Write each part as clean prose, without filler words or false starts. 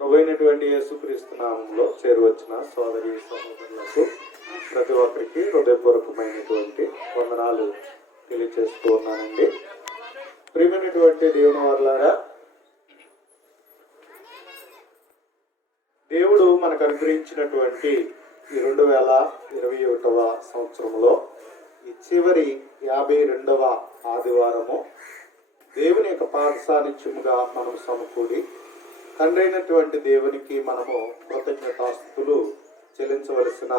ప్రభువైనటువంటి యేసుక్రీస్తు నామంలో చేరువచ్చిన సోదరి సహోదరులకు ప్రతి ఒక్కరికి హృదయపూర్వకమైనటువంటి వందనాలు తెలియజేస్తూ ఉన్నానండి. ప్రియమైనటువంటి దేవుని వారలారా, దేవుడు మనకు అనుగ్రహించినటువంటి ఈ 2021వ సంవత్సరంలో ఈ చివరి 52వ ఆదివారము దేవుని యొక్క పాద సాన్నిధ్యముగా మనం సమకూడి తండ్రి అయినటువంటి దేవునికి మనము కృతజ్ఞతాస్తుతులు చెల్లించవలసిన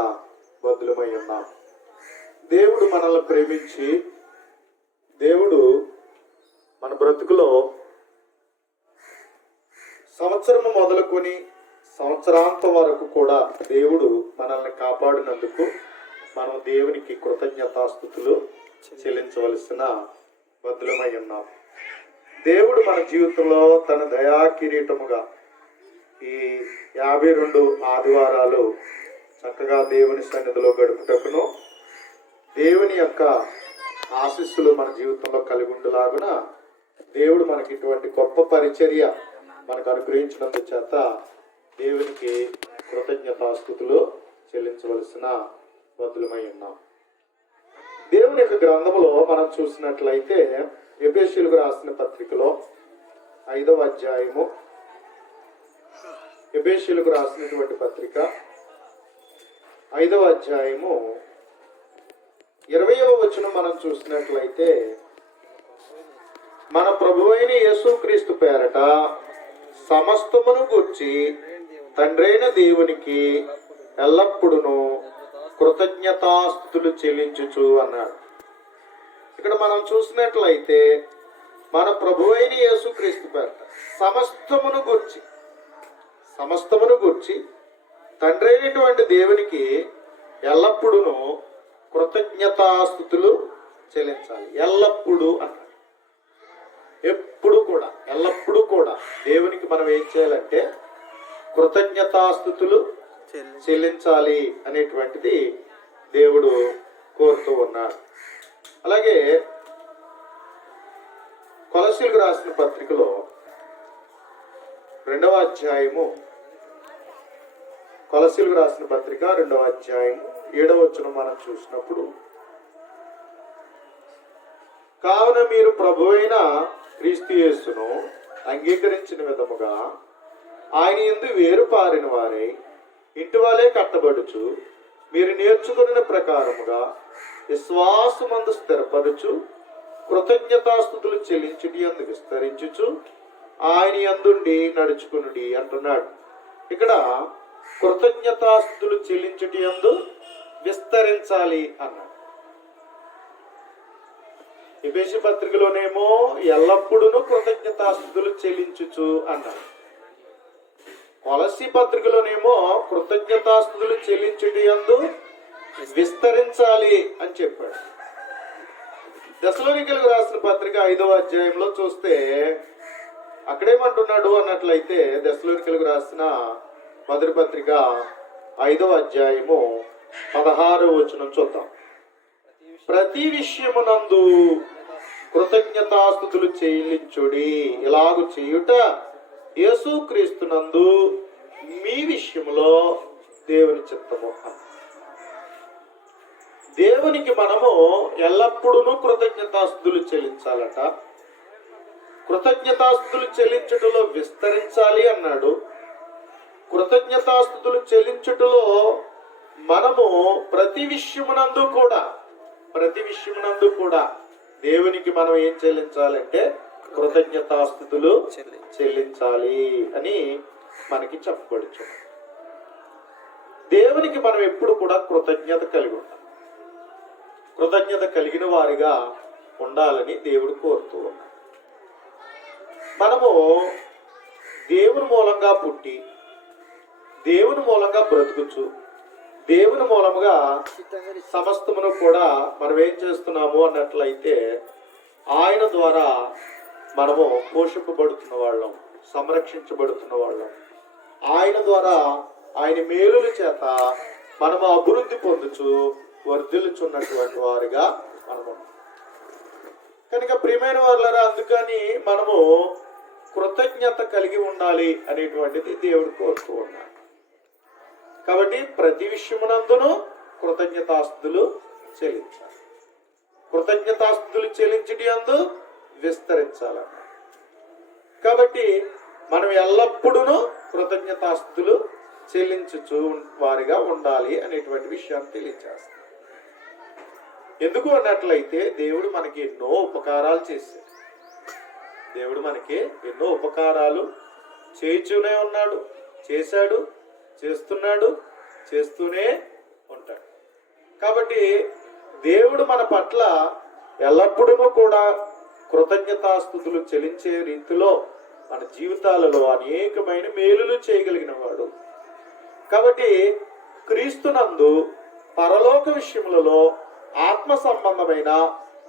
బద్దులమై ఉన్నాం. దేవుడు మనల్ని ప్రేమించి దేవుడు మన బ్రతుకులో సంవత్సరము మొదలుకొని సంవత్సరాంతం వరకు కూడా దేవుడు మనల్ని కాపాడినందుకు మనం దేవునికి కృతజ్ఞతాస్తుతులు చెల్లించవలసిన బద్దులమై ఉన్నాం. దేవుడు మన జీవితంలో తన దయా కిరీటముగా ఈ 52 ఆదివారాలు చక్కగా దేవుని సన్నిధిలో గడుపుటకును దేవుని యొక్క ఆశీస్సులు మన జీవితంలో కలిగి ఉండలాగున దేవుడు మనకి ఇటువంటి గొప్ప పరిచర్య మనకు అనుగ్రహించినందు చేత దేవునికి కృతజ్ఞతాస్తుతులు చెల్లించవలసిన బద్దులమై ఉన్నాం. దేవుని యొక్క గ్రంథములో మనం చూసినట్లయితే ఎఫెసీయులకు రాసిన పత్రికలో 5వ అధ్యాయము, ఎఫెసీయులకు రాసినటువంటి పత్రిక 5వ అధ్యాయము 20వ వచనం మనం చూసినట్లయితే, మన ప్రభువైన యేసుక్రీస్తు పేరట సమస్తమును గూర్చి తండ్రైన దేవునికి ఎల్లప్పుడూ కృతజ్ఞతాస్తుతులు చెల్లించుచు అన్నాడు. ఇక్కడ మనం చూసినట్లయితే మన ప్రభువైన యేసుక్రీస్తు పేరట సమస్తమును గూర్చి తండ్రి అయినటువంటి దేవునికి ఎల్లప్పుడూ కృతజ్ఞతాస్తుతులు చెల్లించాలి. ఎల్లప్పుడూ అన్నాడు. ఎల్లప్పుడూ కూడా దేవునికి మనం ఏం చేయాలంటే కృతజ్ఞతాస్తుతులు చెల్లించాలి అనేటువంటిది దేవుడు కోరుతూ ఉన్నాడు. అలాగే కొలస్సీయులకు రాసిన పత్రికలో 2వ అధ్యాయము, కొలస్సీయులకు రాసిన పత్రిక 2వ అధ్యాయము 7వ వచనం మనం చూసినప్పుడు, కావున మీరు ప్రభువైన క్రీస్తు యేసును అంగీకరించిన విధముగా ఆయన యందు వేరుపారిన వారై ఇంటి వాళ్ళే కట్టబడుచు మీరు నేర్చుకున్న ప్రకారముగా విశ్వాసమందు స్థిరపరచు కృతజ్ఞతాస్తుతులు చెల్లించుటి యందు విస్తరించుచు ఆయన యందుండి నడుచుకునుడి అంటున్నాడు. ఇక్కడ కృతజ్ఞతాస్తుతులు చెల్లించుటి యందు విస్తరించాలి అన్నాడు. ఎఫెసీ పత్రికలోనేమో ఎల్లప్పుడూ కృతజ్ఞతాస్తుతులు చెల్లించుచు అన్నాడు. కొలస్సీ పత్రికలోనేమో కృతజ్ఞతాస్తుతులు చెల్లించుటి యందు విస్తరించాలి అని చెప్పాడు. దెస్సలోనికీయులకు రాసిన పత్రిక 5వ అధ్యాయంలో చూస్తే అక్కడేమంటున్నాడు అన్నట్లయితే, దెస్సలోనికీయులకు రాసిన మొదటి పత్రిక 5వ అధ్యాయము 16వ వచనం చూద్దాం. ప్రతి విషయమునందు కృతజ్ఞతాస్తుతులు చెల్లించుడి, ఇలాగు చేయుట యేసుక్రీస్తునందు మీ విషయంలో దేవుని చిత్తము. దేవునికి మనము ఎల్లప్పుడూ కృతజ్ఞతాస్తుతులు చెల్లించాలట. కృతజ్ఞతాస్తుతులు చెల్లించుటలో విస్తరించాలి అన్నాడు. కృతజ్ఞతాస్తుతులు చెల్లించుటలో మనము ప్రతి విషయమునందు కూడా దేవునికి మనం ఏం చెల్లించాలంటే కృతజ్ఞతాస్తుతులు చెల్లించాలి అని మనకి చెప్పబడుచు. దేవునికి మనం ఎప్పుడు కూడా కృతజ్ఞత కలిగి ఉండాలి. కృతజ్ఞత కలిగిన వారిగా ఉండాలని దేవుడు కోరుతూ ఉన్నాడు. మనము దేవుని మూలంగా పుట్టి దేవుని మూలంగా బ్రతుకుచు దేవుని మూలముగా సమస్తమును కూడా మనం ఏం చేస్తున్నాము అన్నట్లయితే ఆయన ద్వారా మనము పోషింపబడుతున్న వాళ్ళం, సంరక్షించబడుతున్న వాళ్ళం. ఆయన ద్వారా ఆయన మేలుల చేత మనము అభివృద్ధి పొందుచు వర్ధిల్లుచున్నటువంటి వారిగా మనము. కనుక ప్రియమైన వారులారా, అందుకని మనము కృతజ్ఞత కలిగి ఉండాలి అనేటువంటిది దేవుడు కోరుతూ ఉన్నాడు. కాబట్టి ప్రతి విషయమునందును కృతజ్ఞతాస్తుతులు చెల్లించాలి. కృతజ్ఞతాస్తుతులు చెల్లించటి యందు విస్తరించాలన్న. కాబట్టి మనం ఎల్లప్పుడూ కృతజ్ఞతాస్తుతులు చెల్లించుచు వారిగా ఉండాలి అనేటువంటి విషయాన్ని తెలియజేస్తాం. ఎందుకు అన్నట్లయితే దేవుడు మనకి ఎన్నో ఉపకారాలు చేశాడు. దేవుడు మనకి ఎన్నో ఉపకారాలు చేస్తూనే ఉన్నాడు, చేశాడు, చేస్తున్నాడు, చేస్తూనే ఉంటాడు. కాబట్టి దేవుడు మన పట్ల ఎల్లప్పుడూ కూడా కృతజ్ఞతాస్తుతులు చెల్లించే రీతిలో మన జీవితాలలో అనేకమైన మేలులు చేయగలిగిన వాడు. కాబట్టి క్రీస్తునందు పరలోక విషయములలో ఆత్మ సంబంధమైన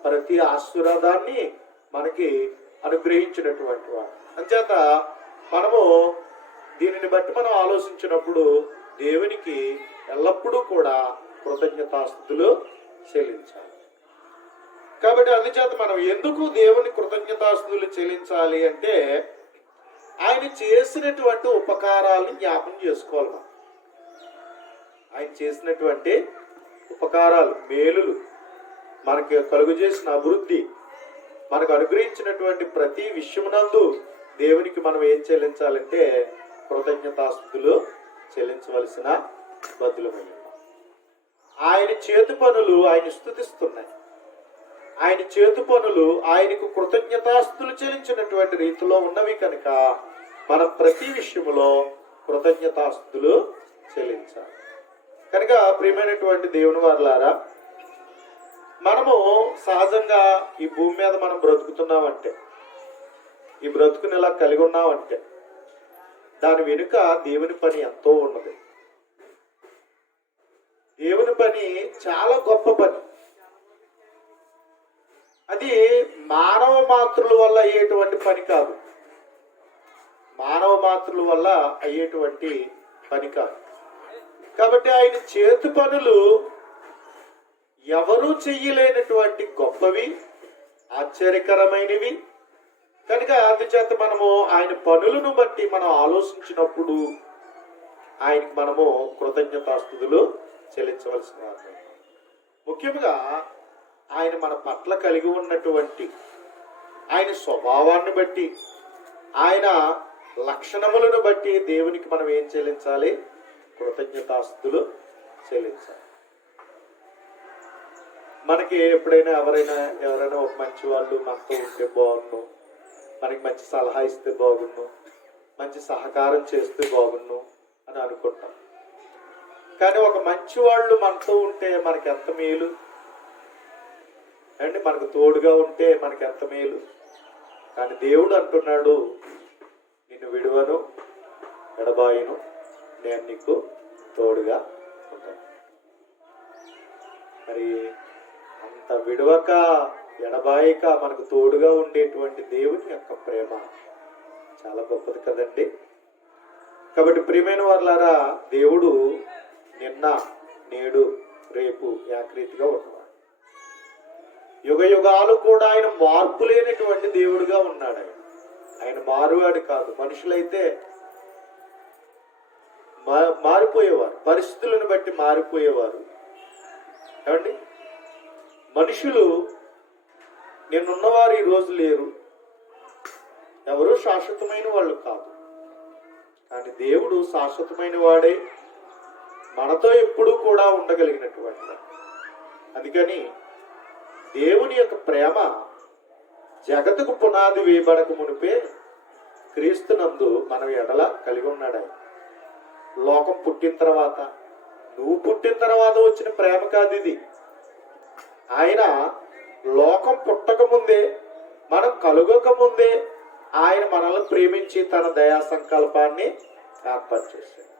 ప్రతి ఆశీర్వాదాన్ని మనకి అనుగ్రహించినటువంటి వాడు. అంచేత మనము దీనిని బట్టి మనం ఆలోచించినప్పుడు దేవునికి ఎల్లప్పుడూ కూడా కృతజ్ఞతాస్తుతులు చెల్లించాలి. కాబట్టి అందుచేత మనం ఎందుకు దేవుని కృతజ్ఞతాస్తుతులు చెల్లించాలి అంటే ఆయన చేసినటువంటి ఉపకారాలను జ్ఞాపకం చేసుకోవాలి. ఆయన చేసినటువంటి ఉపకారాలు, మేలులు, మనకి కలుగు చేసిన అభివృద్ధి, మనకు అనుగ్రహించినటువంటి ప్రతి విషయమునందు దేవునికి మనం ఏం చెల్లించాలంటే కృతజ్ఞతాస్తుతులు చెల్లించవలసిన బదులమై. ఆయన చేతి పనులు ఆయన స్తుతిస్తున్నాయి. ఆయన చేతి పనులు ఆయనకు కృతజ్ఞతాస్తుతులు చెల్లించినటువంటి రీతిలో ఉన్నవి కనుక మనం ప్రతి విషయంలో కృతజ్ఞతాస్తుతులు చెల్లించాలి. కనుక ప్రియమైనటువంటి దేవుని వారలారా, మనము సహజంగా ఈ భూమి మీద మనం బ్రతుకుతున్నామంటే, ఈ బ్రతుకుని ఇలా కలిగి ఉన్నామంటే దాని వెనుక దేవుని పని ఎంతో ఉన్నది. దేవుని పని చాలా గొప్ప పని. అది మానవ మాతృల వల్ల అయ్యేటువంటి పని కాదు. మానవ మాతృల వల్ల అయ్యేటువంటి పని కాదు. కాబట్టి ఆయన చేతి పనులు ఎవరూ చెయ్యలేనటువంటి గొప్పవి, ఆశ్చర్యకరమైనవి. కనుక అందుచేత మనము ఆయన పనులను బట్టి మనం ఆలోచించినప్పుడు ఆయనకి మనము కృతజ్ఞతాస్తుతులు చెల్లించవలసిన వారు. ముఖ్యంగా ఆయన మన పట్ల కలిగి ఉన్నటువంటి ఆయన స్వభావాన్ని బట్టి, ఆయన లక్షణములను బట్టి దేవునికి మనం ఏం చెల్లించాలి? కృతజ్ఞతాస్తుతులు చెల్లించాలి. మనకి ఎప్పుడైనా ఎవరైనా ఒక మంచి వాళ్ళు మనతో ఉంటే బాగుండు, మనకి మంచి సలహా ఇస్తే బాగుండు, మంచి సహకారం చేస్తే బాగుండు అని అనుకుంటాం. కానీ ఒక మంచి వాళ్ళు మనతో ఉంటే మనకి ఎంత మేలు అండి, మనకు తోడుగా ఉంటే మనకి ఎంత మేలు. కానీ దేవుడు అంటున్నాడు, నిన్ను విడువను ఎడబాయను, నేను నీకు తోడుగా ఉంటాను. మరి అంత విడవక ఎడబాయక మనకు తోడుగా ఉండేటువంటి దేవుని యొక్క ప్రేమ చాలా గొప్పది కదండి. కాబట్టి ప్రియమైన వారులారా, దేవుడు నిన్న నేడు రేపు ఏకరీతిగా ఉన్నవాడు. యుగ యుగాలు కూడా ఆయన మార్పు లేనటువంటి దేవుడుగా ఉన్నాడు. ఆయన మారువాడు కాదు. మనుషులైతే మారిపోయేవారు, పరిస్థితులను బట్టి మారిపోయేవారు. ఏమండి, మనుషులు నిన్నున్నవారు ఈ రోజు లేరు, ఎవరు శాశ్వతమైన వాళ్ళు కాదు. కానీ దేవుడు శాశ్వతమైన వాడే, మనతో ఎప్పుడూ కూడా ఉండగలిగినటువంటి. అందుకని దేవుని యొక్క ప్రేమ జగతుకు పునాది వేయబడక మునిపే క్రీస్తునందు మనం ఎడల కలిగి ఉన్నాడు. లోకం పుట్టిన తర్వాత, నువ్వు పుట్టిన తర్వాత వచ్చిన ప్రేమ కాదు ఇది. ఆయన లోకం పుట్టక ముందే, మనం కలుగక ముందే ఆయన మనల్ని ప్రేమించి తన దయా సంకల్పాన్ని ఏర్పాటు చేశాడు.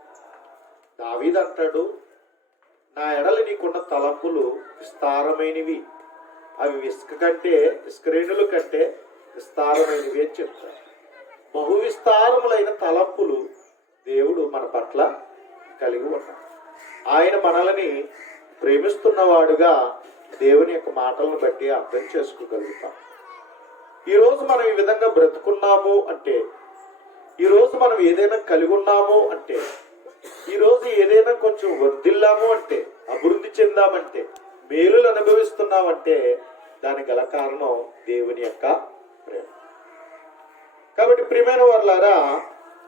దావీదు అంటాడు, నా ఎడల నీకున్న తలంపులు విస్తారమైనవి, అవి ఇసుకరేణుల కంటే విస్తారమైనవి అని చెప్తాడు. బహు విస్తారములైన తలంపులు దేవుడు మన పట్ల కలిగి ఉన్నాడు. ఆయన మనల్ని ప్రేమిస్తున్నవాడుగా దేవుని యొక్క మాటలను బట్టి అర్థం చేసుకోగలుగుతాం. ఈరోజు మనం ఈ విధంగా బ్రతుకున్నాము అంటే, ఈరోజు మనం ఏదైనా కలిగి ఉన్నాము అంటే, ఈరోజు ఏదైనా కొంచెం వర్ధిల్లాము అంటే, అభివృద్ధి చెందామంటే, మేలులు అనుభవిస్తున్నామంటే దానికి గల కారణం దేవుని యొక్క ప్రేమ. కాబట్టి ప్రియమైన వారులారా,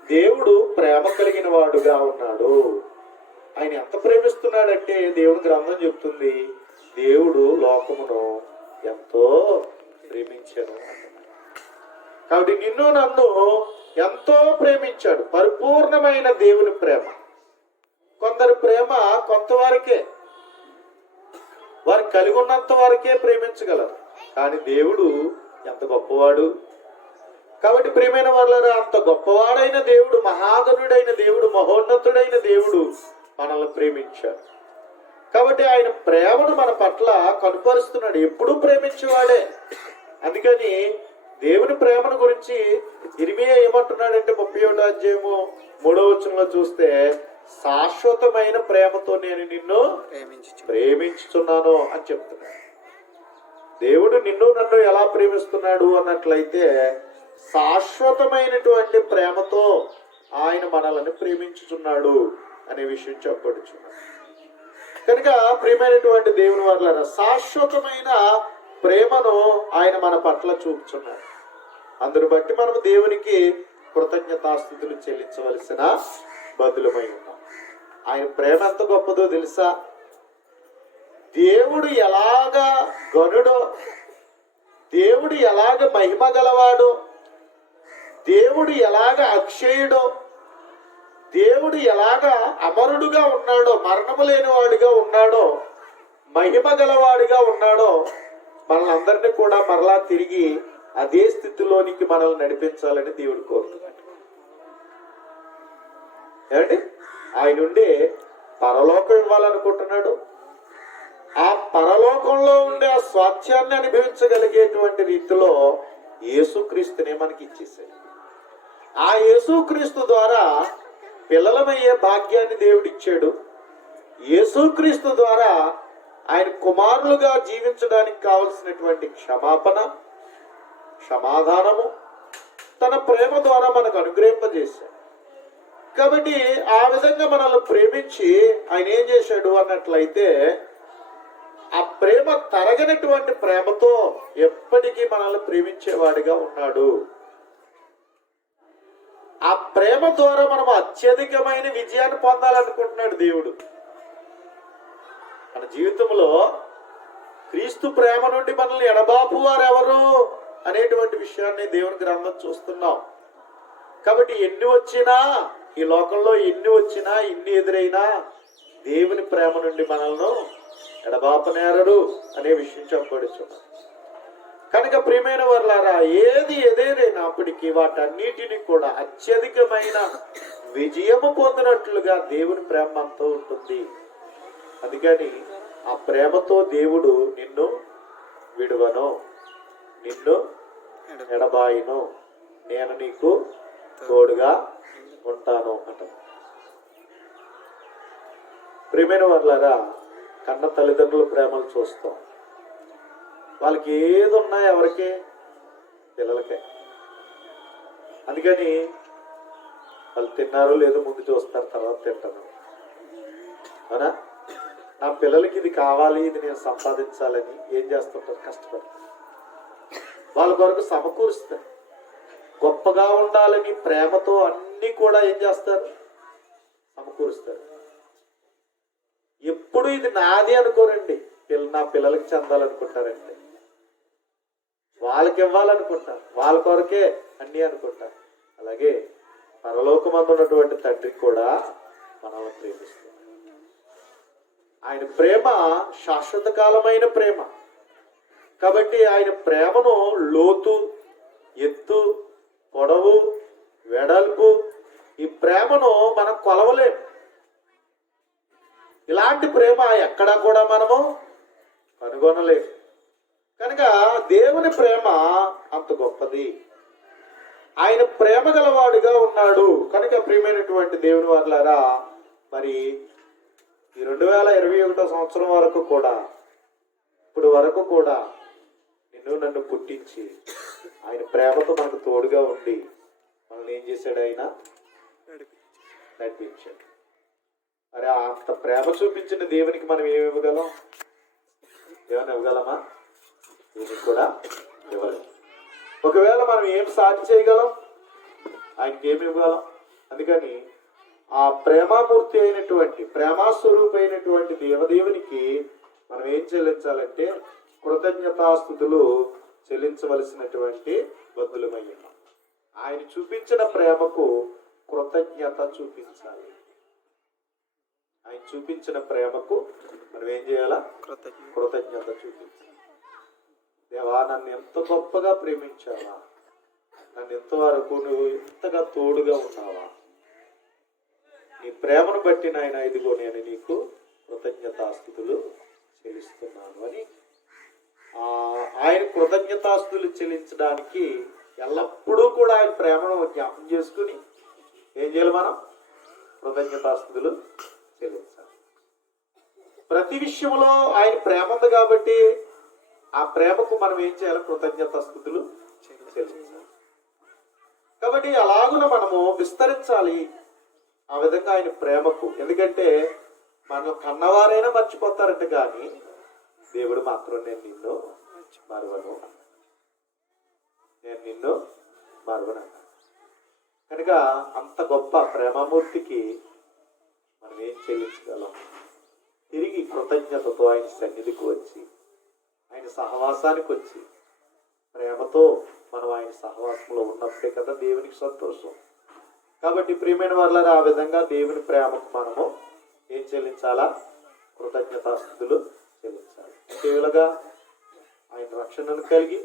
దేవుడు ప్రేమ కలిగిన వాడుగా ఉన్నాడు. ఆయన ఎంత ప్రేమిస్తున్నాడంటే దేవుని గ్రంథం చెప్తుంది, దేవుడు లోకమును ఎంతో ప్రేమించాను అంటున్నాడు. కాబట్టి నిన్ను నన్ను ఎంతో ప్రేమించాడు. పరిపూర్ణమైన దేవుని ప్రేమ. కొందరి ప్రేమ కొంత వారికే, వారు కలిగి ఉన్నంత వారికే ప్రేమించగలరు. కానీ దేవుడు ఎంత గొప్పవాడు. కాబట్టి ప్రియమైన వాళ్ళారా, అంత గొప్పవాడైన దేవుడు, మహాగణుడైన దేవుడు, మహోన్నతుడైన దేవుడు మనల్ని ప్రేమించాడు. కాబట్టి ఆయన ప్రేమను మన పట్ల కనుపరుస్తున్నాడు. ఎప్పుడూ ప్రేమించేవాడే. అందుకని దేవుని ప్రేమను గురించి ఇర్మియా ఏమంటున్నాడంటే 31వ అధ్యాయము 3వ వచనంలో చూస్తే, శాశ్వతమైన ప్రేమతో నేను నిన్ను ప్రేమించుచున్నాను అని చెప్తున్నాడు. దేవుడు నిన్ను నన్ను ఎలా ప్రేమిస్తున్నాడు అన్నట్లయితే, శాశ్వతమైనటువంటి ప్రేమతో ఆయన మనల్ని ప్రేమించుచున్నాడు అనే విషయం చెప్పబడుచున్నాడు. కనుక ప్రియమైనటువంటి దేవుని వారులారా, శాశ్వతమైన ప్రేమను ఆయన మన పట్ల చూపుచున్నాడు. అందును బట్టి మనం దేవునికి కృతజ్ఞతాస్తుతులు చెల్లించవలసిన బదులమై ఉన్నాం. ఆయన ప్రేమ ఎంత గొప్పదో తెలుసా? దేవుడు ఎలాగా గనుడో, దేవుడు ఎలాగ మహిమ గలవాడో, దేవుడు ఎలాగ అక్షయుడో, దేవుడు ఎలాగ అమరుడుగా ఉన్నాడో, మరణము లేనివాడిగా ఉన్నాడో, మహిమ గలవాడిగా ఉన్నాడో, మనల్ని కూడా మరలా తిరిగి అదే స్థితిలోనికి మనల్ని నడిపించాలని దేవుడు కోరుతున్నాడు. ఏమండి? ఆయన ఉండే పరలోకం ఇవ్వాలనుకుంటున్నాడు. ఆ పరలోకంలో ఉండే ఆ స్వాస్థ్యాన్ని అనుభవించగలిగేటువంటి రీతిలో యేసుక్రీస్తునే మనకి ఇచ్చేసాడు. ఆ యేసుక్రీస్తు ద్వారా పిల్లలమయ్యే భాగ్యాన్ని దేవుడిచ్చాడు. యేసుక్రీస్తు ద్వారా ఆయన కుమారులుగా జీవించడానికి కావలసినటువంటి క్షమాపణ, సమాధానము తన ప్రేమ ద్వారా మనకు అనుగ్రహింపజేశాడు. కాబట్టి ఆ విధంగా మనల్ని ప్రేమించి ఆయన ఏం చేశాడు అన్నట్లయితే, ఆ ప్రేమ తరగనటువంటి ప్రేమతో ఎప్పటికీ మనల్ని ప్రేమించేవాడిగా ఉన్నాడు. ఆ ప్రేమ ద్వారా మనం అత్యధికమైన విజయాన్ని పొందాలనుకుంటున్నాడు దేవుడు. మన జీవితంలో క్రీస్తు ప్రేమ నుండి మనల్ని ఎడబాపు వారు ఎవరు అనేటువంటి విషయాన్ని దేవుని గ్రంథం చూస్తున్నాం. కాబట్టి ఎన్ని వచ్చినా, ఈ లోకంలో ఎన్ని వచ్చినా, ఎన్ని ఎదురైనా దేవుని ప్రేమ నుండి మనల్ని ఎడబాపనేరరు అనే విషయం చెప్పబడుచున్నాం. కనుక ప్రియమైన వారులారా, ఏది ఎదురైనప్పటికీ వాటన్నిటిని కూడా అత్యధికమైన విజయము పొందినట్లుగా దేవుని ప్రేమ మనతో ఉంటుంది. అందుకని ఆ ప్రేమతో దేవుడు నిన్ను విడువను, నిన్ను ఎడబాయిను, నేను నీకు తోడుగా ఉంటాను అంట. ప్రియమైన వారులారా, కన్న తల్లిదండ్రుల ప్రేమలు చూస్తాం. వాళ్ళకి ఏది ఉన్నా ఎవరికి? పిల్లలకే. అందుకని వాళ్ళు తిన్నారో లేదో ముందు చూస్తారు, తర్వాత తింటారు. అవునా? నా పిల్లలకి ఇది కావాలి, ఇది నేను సంపాదించాలని ఏం చేస్తుంటారు? కష్టపడతారు. వాళ్ళ కొరకు సమకూరుస్తారు. గొప్పగా ఉండాలని ప్రేమతో అన్ని కూడా ఏం చేస్తారు? సమకూరుస్తారు. ఎప్పుడు ఇది నాది అనుకోరండి. నా పిల్లలకి చెందాలనుకుంటారండి, వాళ్ళకి ఇవ్వాలనుకుంటారు, వాళ్ళ కొరకే అన్ని అనుకుంటారు. అలాగే పరలోకమందు ఉన్నటువంటి తండ్రి కూడా మనల్ని ప్రేమిస్తుంది. ఆయన ప్రేమ శాశ్వత కాలమైన ప్రేమ. కాబట్టి ఆయన ప్రేమను లోతు, ఎత్తు, పొడవు, వెడల్పు, ఈ ప్రేమను మనం కొలవలేం. ఇలాంటి ప్రేమ ఎక్కడా కూడా మనము కనుగొనలేము. కనుక దేవుని ప్రేమ అంత గొప్పది. ఆయన ప్రేమ గలవాడుగా ఉన్నాడు. కనుక ప్రియమైనటువంటి దేవుని వారులారా, మరి ఈ 2021 సంవత్సరం వరకు కూడా, ఇప్పుడు వరకు కూడా నిన్ను నన్ను పుట్టించి ఆయన ప్రేమతో మనకు తోడుగా ఉండి మనల్ని ఏం చేశాడు? ఆయన నడిపించాడు. అరే అంత ప్రేమ చూపించిన దేవునికి మనం ఏమి ఇవ్వగలం? ఏమైనా ఇవ్వగలమా? దేవునికి కూడా ఇవ్వలేం. ఒకవేళ మనం ఏం సాటి చేయగలం? ఆయనకి ఏమి ఇవ్వగలం? అందుకని ఆ ప్రేమామూర్తి అయినటువంటి ప్రేమాస్వరూపి అయినటువంటి దేవదేవునికి మనం ఏం చెల్లించాలంటే కృతజ్ఞతాస్తుతులు చెల్లించవలసినటువంటి బదులమై ఉన్నాం. ఆయన చూపించిన ప్రేమకు కృతజ్ఞత చూపించాలి. ఆయన చూపించిన ప్రేమకు మనం ఏం చేయాలా? కృతజ్ఞత చూపించాలి. దేవా, నన్ను ఎంత గొప్పగా ప్రేమించావా, నన్ను ఎంతవరకు నువ్వు ఎంతగా తోడుగా ఉన్నావా, నీ ప్రేమను బట్టి నాయన ఇదిగో నేను నీకు కృతజ్ఞతాస్తుతులు చెల్లిస్తున్నాను అని ఆయన కృతజ్ఞతాస్తుతులు చెల్లించడానికి ఎల్లప్పుడూ కూడా ఆయన ప్రేమను జ్ఞాపకం చేసుకుని ఏం చేయాలి? మనం కృతజ్ఞతాస్తుతులు చెల్లించాలి. ప్రతి విషయంలో ఆయన ప్రేమ ఉంది కాబట్టి ఆ ప్రేమకు మనం ఏం చేయాలి? కృతజ్ఞతాస్తుతులు చెల్లించాలి. కాబట్టి అలాగున మనము విస్తరించాలి ఆ విధంగా ఆయన ప్రేమకు. ఎందుకంటే మనం కన్నవారైనా మర్చిపోతారంట, కానీ దేవుడు మాత్రం నేను నిన్ను మరవను, నేను నిన్ను మరవను అన్నాడు. కనుక అంత గొప్ప ప్రేమమూర్తికి మనం ఏం చెల్లించగలం? తిరిగి కృతజ్ఞతతో ఆయన సన్నిధికి వచ్చి ఆయన సహవాసానికి వచ్చి ప్రేమతో మనం ఆయన సహవాసంలో ఉన్నప్పుడే కదా దేవునికి సంతోషం. కాబట్టి ప్రియమైన వాళ్ళని ఆ విధంగా దేవుని ప్రేమకు మనము ఏం చెల్లించాలా? కృతజ్ఞతాస్తుతులు చెల్లించాలి. కేవలంగా ఆయన రక్షణను కలిగి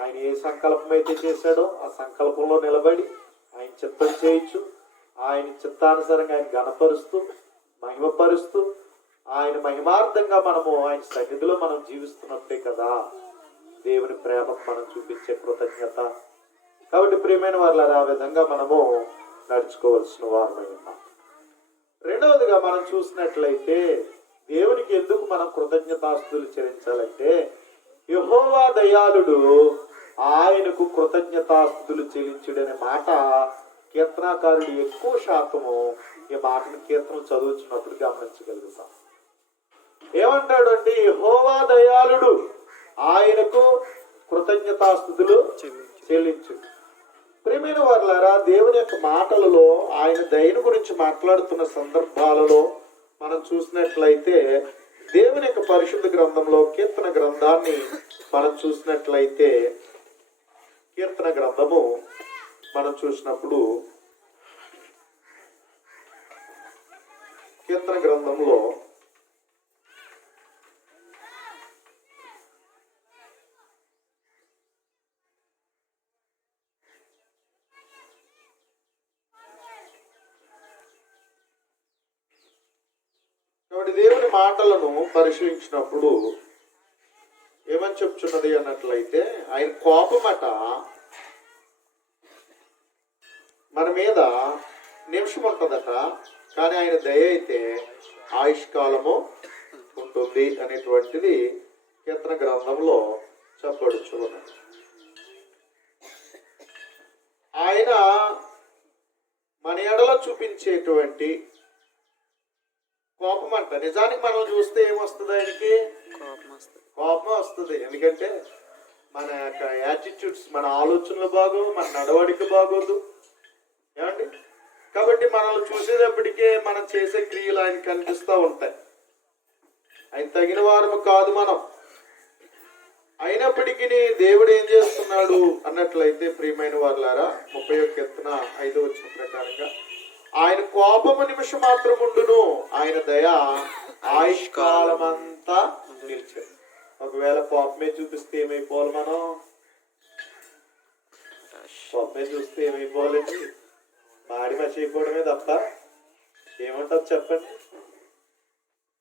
ఆయన ఏ సంకల్పం అయితే చేశాడో ఆ సంకల్పంలో నిలబడి ఆయన చిత్తం చేయించు, ఆయన చిత్తానుసారంగా ఆయన ఘనపరుస్తూ మహిమపరుస్తూ ఆయన మహిమార్థంగా మనము ఆయన సన్నిధిలో మనం జీవిస్తున్నట్టే కదా దేవుని ప్రేమకు మనం చూపించే కృతజ్ఞత. కాబట్టి ప్రియమైన వాళ్ళ ఆ విధంగా మనము నడుచుకోవాల్సిన వారమై ఉన్నాం. రెండవదిగా మనం చూసినట్లయితే దేవునికి ఎందుకు మనం కృతజ్ఞతాస్తుతులు చెల్లించాలంటే యెహోవా దయాళుడు, ఆయనకు కృతజ్ఞతాస్తుతులు చెల్లించుడనే మాట కీర్తనాకారుడు ఎక్కువ శాతము ఈ మాటను కీర్తనలు చదువుతున్నప్పుడు గమనించగలుగుతాం. ఏమంటాడు అంటే యెహోవా దయాళుడు, ఆయనకు కృతజ్ఞతాస్తుతులు చెల్లించు. ప్రియమైన వారులారా, దేవుని యొక్క మాటలలో ఆయన దయను గురించి మాట్లాడుతున్న సందర్భాలలో మనం చూసినట్లయితే దేవుని యొక్క పరిశుద్ధ గ్రంథంలో కీర్తన గ్రంథాన్ని మనం చూసినట్లయితే కీర్తన గ్రంథము మనం చూసినప్పుడు కీర్తన గ్రంథంలో కాబట్టి దేవుని మాటలను పరిశీలించినప్పుడు ఏమని చెప్తున్నది అన్నట్లయితే ఆయన కోపమట మన మీద నిమిషం ఉంటుందట, కానీ ఆయన దయ అయితే ఆయుష్కాలము ఉంటుంది అనేటువంటిది కీర్తన గ్రంథంలో చెప్పబడుచున్నది. ఆయన మన ఎడల చూపించేటువంటి కోపం అంట. నిజానికి మనం చూస్తే ఏమొస్తుంది? ఆయనకి కోపం వస్తుంది. ఎందుకంటే మన యొక్క యాటిట్యూడ్స్, మన ఆలోచనలు బాగోవు, మన నడవడిక బాగోదు, ఏమండి? కాబట్టి మనల్ని చూసేటప్పటికే మనం చేసే క్రియలు ఆయన కనిపిస్తూ ఉంటాయి. ఆయన తగిన వారము కాదు మనం. అయినప్పటికీ దేవుడు ఏం చేస్తున్నాడు అన్నట్లయితే ప్రియమైన వారులారా, 31 కీర్తన 5వ వచనం ప్రకారంగా ఆయన కోపము నిమిషం మాత్రం ఉండును, ఆయన దయ ఆయుష్కాలమంతా నిలిచాడు. ఒకవేళ కోపమే చూపిస్తే ఏమైపోవాలి? మనం కోపమే చూస్తే ఏమైపోవాలండి? మాడి మసి అయిపోవడమే తప్ప ఏమంటారు చెప్పండి?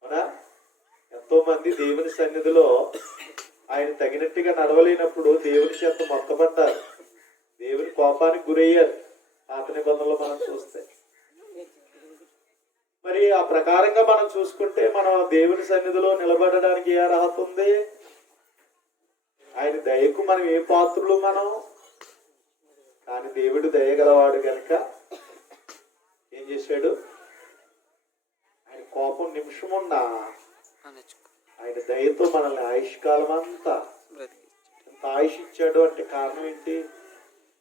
అవునా? ఎంతో మంది దేవుని సన్నిధిలో ఆయన తగినట్టుగా నడవలేనప్పుడు దేవుని చేత మొత్తపడ్డారు, దేవుని కోపానికి గురయ్యారు. పాత నిబంధనలో మనం చూస్తే మరి ఆ ప్రకారంగా మనం చూసుకుంటే మనం దేవుని సన్నిధిలో నిలబడడానికి ఏ అర్హత ఉంది? ఆయన దయకు మనం ఏ పాత్రులు మనం. కానీ దేవుడు దయగలవాడు కనుక ఏం చేశాడు? ఆయన కోపం నిమిషమున్నా ఆయన దయతో మనల్ని ఆయుష్కాలం అంతా ఎంత ఆయుష్ ఇచ్చాడు అంటే కారణం ఏంటి?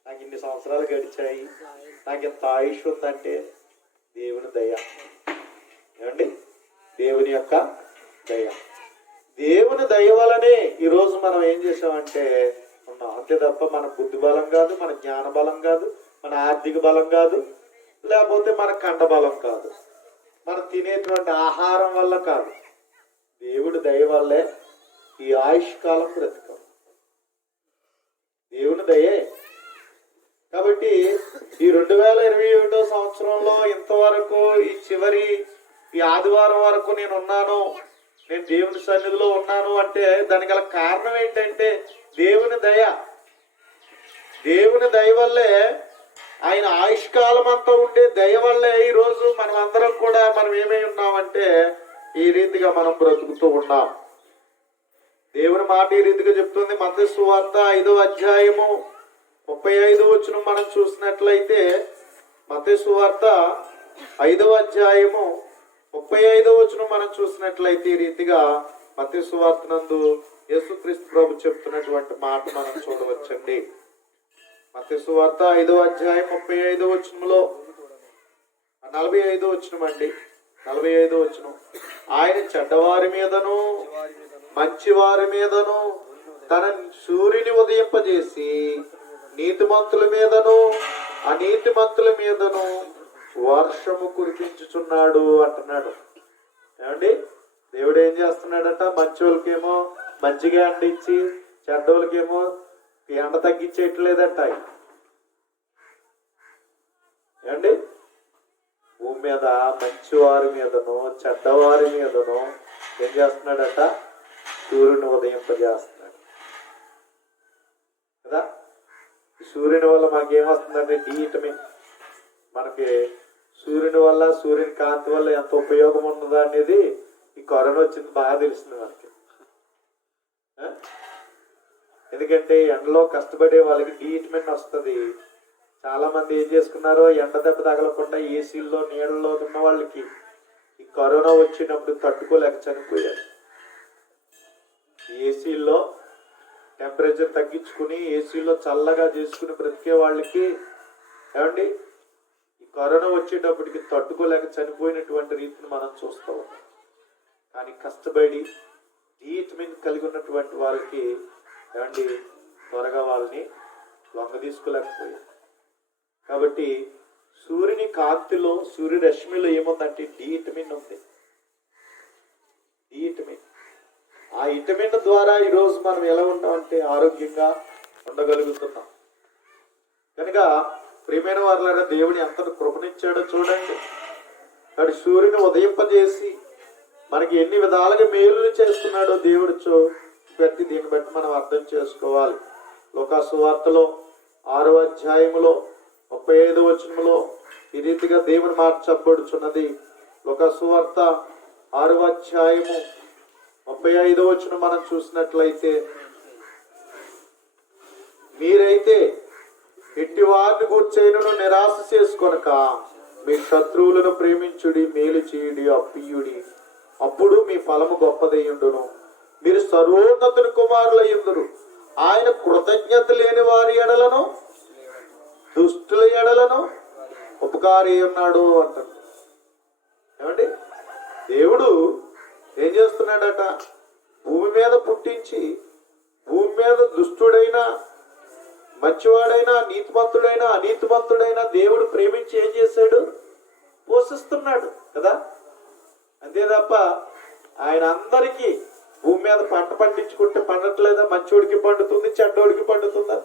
నాకు ఇన్ని సంవత్సరాలు గడిచాయి, నాకు ఎంత ఆయుష్ ఉందంటే దేవుని దయ. ఏమండి? దేవుని యొక్క దయ. దేవుని దయ వలనే ఈరోజు మనం ఏం చేసామంటే ఉన్నాం. అంతే తప్ప మన బుద్ధి బలం కాదు, మన జ్ఞాన బలం కాదు, మన ఆర్థిక బలం కాదు, లేకపోతే మన కండ బలం కాదు, మనం తినేటువంటి ఆహారం వల్ల కాదు. దేవుడి దయ వల్లే ఈ ఆయుష్ కాలం బ్రతికం. దేవుని దయే. కాబట్టి ఈ 2021 సంవత్సరంలో ఇంతవరకు ఈ చివరి ఈ ఆదివారం వరకు నేను ఉన్నాను, నేను దేవుని సన్నిధిలో ఉన్నాను అంటే దానికి గల కారణం ఏంటంటే దేవుని దయ. దేవుని దయ వల్లే, ఆయన ఆయుష్కాలం అంతా ఉండే దయ వల్లే ఈరోజు మనం అందరం కూడా మనం ఏమై ఉన్నామంటే ఈ రీతిగా మనం బ్రతుకుతూ ఉన్నాం. దేవుని మాట ఈ రీతిగా చెప్తుంది. మత్తయి సువార్త 5వ అధ్యాయము 35వ వచనం మనం చూసినట్లయితే, మత్తయి సువార్త 5వ అధ్యాయము 35వ వచనం మనం చూసినట్లయితే ఈ రీతిగా మత్తయి సువార్త నందు యేసుక్రీస్తు ప్రభు చెప్తున్నటువంటి మాట మనం చూడవచ్చండి. మత్తయి సువార్త 5వ అధ్యాయం 35వ వచనంలో 45వ వచనం అండి, 45వ వచనం. ఆయన చెడ్డవారి మీదను మంచివారి మీదను తన సూర్యుని ఉదయింపజేసి నీతిమంతుల మీదను అనీతిమంతుల మీదను వర్షము కురిపించుచున్నాడు అంటున్నాడు. ఏమండి? దేవుడు ఏం చేస్తున్నాడట? మంచి వాళ్ళకేమో మంచిగా ఎండ ఇచ్చి, చెడ్డోళ్ళకేమో ఎండ తగ్గించేయట్లేదట. ఏమండి? భూమి మీద మంచివారి మీదను చెడ్డవారి మీదను ఏం చేస్తున్నాడట? సూర్యుని ఉదయింపజేస్తున్నాడు కదా. సూర్యుని వల్ల మనకేమొస్తుందంటే డి విటమిన్. మనకి సూర్యుని వల్ల, సూర్యుని కాంతి వల్ల ఎంత ఉపయోగం ఉన్నదా అనేది ఈ కరోనా వచ్చింది బాగా తెలిసింది మనకి. ఎందుకంటే ఎండలో కష్టపడే వాళ్ళకి డి విటమిన్ వస్తుంది. చాలా మంది ఏం చేసుకున్నారో ఎండ దెబ్బ తగలకుండా ఏసీల్లో నీళ్ళలో ఉన్న వాళ్ళకి ఈ కరోనా వచ్చినప్పుడు తట్టుకోలేక చనిపోయారు. ఏసీల్లో టెంపరేచర్ తగ్గించుకుని ఏసీలో చల్లగా చేసుకుని బ్రతికే వాళ్ళకి ఏమండి ఈ కరోనా వచ్చేటప్పటికి తట్టుకోలేక చనిపోయినటువంటి రీతిని మనం చూస్తూ ఉన్నాం. కానీ కష్టపడి డి విటమిన్ కలిగి ఉన్నటువంటి వాళ్ళకి ఏమండి త్వరగా వాళ్ళని లొంగ తీసుకోలేకపోయారు. కాబట్టి సూర్యుని కాంతిలో, సూర్యరశ్మిలో ఏముందంటే డి విటమిన్ ఉంది. D vitamin. ఆ విటమిన్ ద్వారా ఈరోజు మనం ఎలా ఉంటామంటే ఆరోగ్యంగా ఉండగలుగుతున్నాం. కనుక ప్రియమైన వారులారా, దేవుని ఎంత కృపనిచ్చాడో చూడండి. వాడు సూర్యుని ఉదయింపజేసి మనకి ఎన్ని విధాలుగా మేలులు చేస్తున్నాడో దేవుడు బట్టి దీన్ని బట్టి మనం అర్థం చేసుకోవాలి. లూకా సువార్తలో 6వ అధ్యాయములో 35వ వచనములో ఈ రీతిగా దేవుని మాట చెప్పబడుచున్నది. లూకా సువార్త 6వ అధ్యాయము 35వ వచనం మనం చూసినట్లయితే, మీరైతే ఎట్టి వారిని గూర్చైనను నిరాశ చేసుకొనక మీ శత్రువులను ప్రేమించుడి, మేలు చేయుడి, అప్పియుడి, అప్పుడు మీ ఫలము గొప్పదయ్యుండును, మీరు సర్వోన్నతుని కుమారులయ్యుందురు. ఆయన కృతజ్ఞత లేని వారి ఎడలను దుష్టుల ఎడలను ఉపకారి ఉన్నాడు అంటాడు. ఏమండి? దేవుడు ఏం చేస్తున్నాడట? భూమి మీద పుట్టించి భూమి మీద దుష్టుడైనా మంచివాడైనా నీతిమంతుడైనా అనీతిమంతుడైనా దేవుడు ప్రేమించి ఏం చేశాడు? పోషిస్తున్నాడు కదా. అంతే తప్ప ఆయన అందరికీ భూమి మీద పంట పండించుకుంటే పండట్లేదా? మంచోడికి పండుతుంది, చెడ్డోడికి పండుతుందా?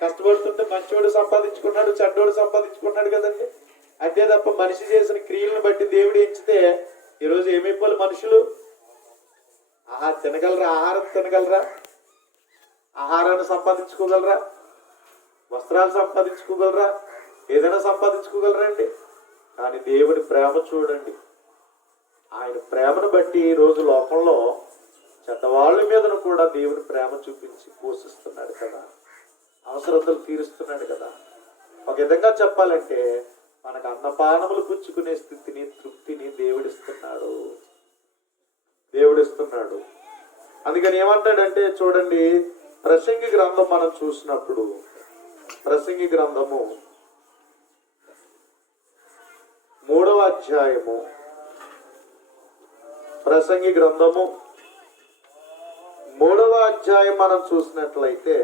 కష్టపడుతుంటే మంచోడు సంపాదించుకున్నాడు, చెడ్డోడు సంపాదించుకున్నాడు కదండి. అంతే తప్ప మనిషి చేసిన క్రియలను బట్టి దేవుడు ఎంచితే ఈరోజు ఏమైపోవాలి మనుషులు? తినగలరా? ఆహారం తినగలరా? ఆహారాన్ని సంపాదించుకోగలరా? వస్త్రాలు సంపాదించుకోగలరా? ఏదైనా సంపాదించుకోగలరా అండి? కానీ దేవుని ప్రేమ చూడండి. ఆయన ప్రేమను బట్టి ఈ రోజు లోకంలో చెడ్డవాళ్ళ మీదను కూడా దేవుని ప్రేమ చూపించి పోషిస్తున్నాడు కదా, అవసరతలు తీరుస్తున్నాడు కదా. ఒక విధంగా చెప్పాలంటే మనకు అన్నపానములు పుచ్చుకునే స్థితిని, తృప్తిని దేవుడిస్తున్నాడు. అందుకని ఏమంటాడంటే చూడండి, ప్రసంగి గ్రంథం మనం చూసినప్పుడు, ప్రసంగి గ్రంథము 3వ అధ్యాయము, ప్రసంగి గ్రంథము 3వ అధ్యాయం మనం చూసినట్లయితే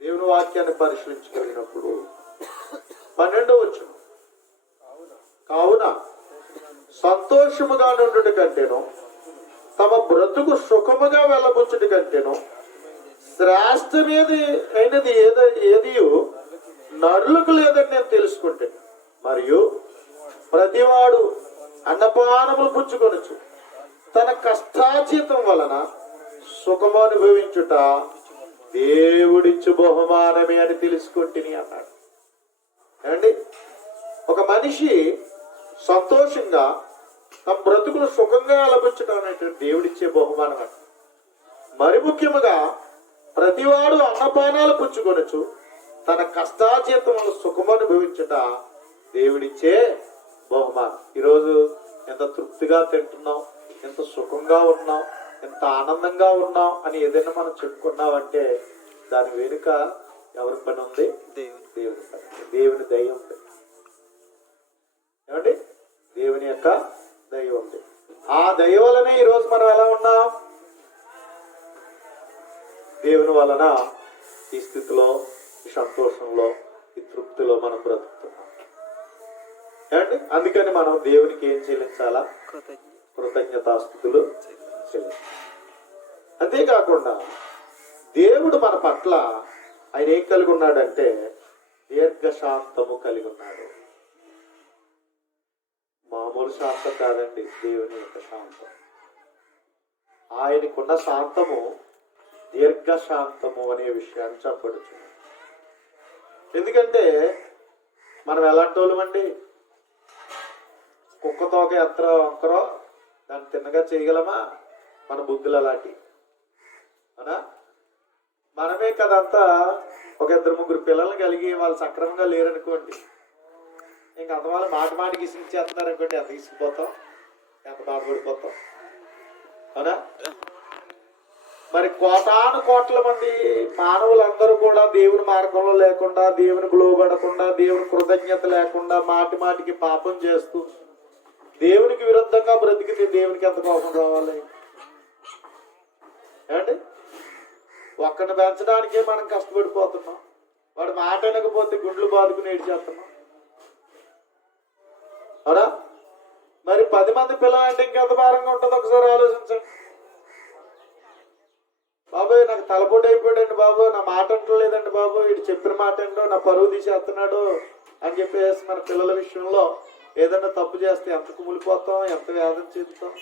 దేవుని వాక్యాన్ని పరిశీలించుకున్నప్పుడు 12వ వచనం, కావున సంతోషముగా నుండుట కంటేను తమ బ్రతుకు సుఖముగా వెళ్ళబుచ్చుట కంటేను శ్రేష్టమేది అయినది ఏది నరులకు లేదని నేను తెలుసుకుంటే, మరియు ప్రతివాడు అన్నపానములు పుచ్చుకొనొచ్చు తన కష్టాజీతం వలన సుఖము అనుభవించుట దేవుడిచ్చు బహుమానమే అని తెలుసుకుంటుని అన్నాడు. ఏమండి, ఒక మనిషి సంతోషంగా తమ బ్రతుకులు సుఖంగా అలపించడం అనేటువంటి దేవుడిచ్చే బహుమానం అంట. మరి ముఖ్యముగా ప్రతివాడు అన్నపానాలు పుచ్చుకొనొచ్చు తన కష్టాజీతములు సుఖము అనుభవించుట దేవుడిచ్చే బహుమానం. ఈరోజు ఎంత తృప్తిగా తింటున్నాం, ఎంత సుఖంగా ఉన్నాం, ఎంత ఆనందంగా ఉన్నాం అని ఏదైనా మనం చెప్పుకున్నామంటే దాని వెనుక ఎవరి పని ఉంది? దేవుని పని, దేవుని దయ ఉంది. ఏమండి, దేవుని యొక్క దయ ఉంది. ఆ దయ వలనే ఈరోజు మనం ఎలా ఉన్నాం? దేవుని వలన ఈ స్థితిలో, ఈ సంతోషంలో, ఈ తృప్తిలో మనం బ్రతుకుతున్నాం. ఏమండి, అందుకని మనం దేవునికి ఏం చెల్లించాలా? కృతజ్ఞతాస్తుతులు చెల్లించాలి. అంతేకాకుండా దేవుడు మన పట్ల ఆయన ఏం కలిగి ఉన్నాడంటే దీర్ఘశాంతము కలిగి ఉన్నాడు. మామూలు శాంతం కాదండి, దేవుని యొక్క శాంతం. ఆయనకున్న శాంతము దీర్ఘశాంతము అనే విషయాన్ని చెప్పవచ్చు. ఎందుకంటే మనం ఎలాంటి వాళ్ళమండి? కుక్కతోక ఎంత వంకరో దాన్ని తిన్నగా చేయగలమా? మన బుద్ధులు అలాంటి అవునా? మనమే కదంతా ఒక 2-3 పిల్లల్ని కలిగి వాళ్ళు సక్రమంగా లేరనుకోండి, ఇంక అంత వాళ్ళు మాటికి ఇసుకిచ్చేస్తున్నారు అనుకోండి, ఎంత ఇసుకుపోతాం, ఎంత బాధపడిపోతాం అవునా? మరి కోట్ల మంది మానవులందరూ కూడా దేవుని మార్గంలో లేకుండా, దేవునికి లోబడకుండా, దేవుని కృతజ్ఞత లేకుండా మాటికి పాపం చేస్తూ దేవునికి విరుద్ధంగా బ్రతికితే దేవునికి ఎంత కోపం రావాలి? ఏమండి, ఒక్కడిని పెంచడానికే మనం కష్టపడిపోతున్నాం, వాడు మాట వినకపోతే గుండ్లు బాదుకుని ఏడ్చేస్తున్నాం అవునా? మరి 10 మంది పిల్లలంటే ఇంకెంత భారంగా ఉంటుందో ఒకసారి ఆలోచించండి. బాబోయ్, నాకు తలపోటు అయిపోయాడండి బాబు, నా మాట అంటలేదండి బాబు, వీడు చెప్పిన మాట ఏంటో నా పరువు తీసేస్తున్నాడు అని చెప్పేసి మన పిల్లల విషయంలో ఏదైనా తప్పు చేస్తే ఎంత కుమిలిపోతాం, ఎంత వేదన చెందుతాం.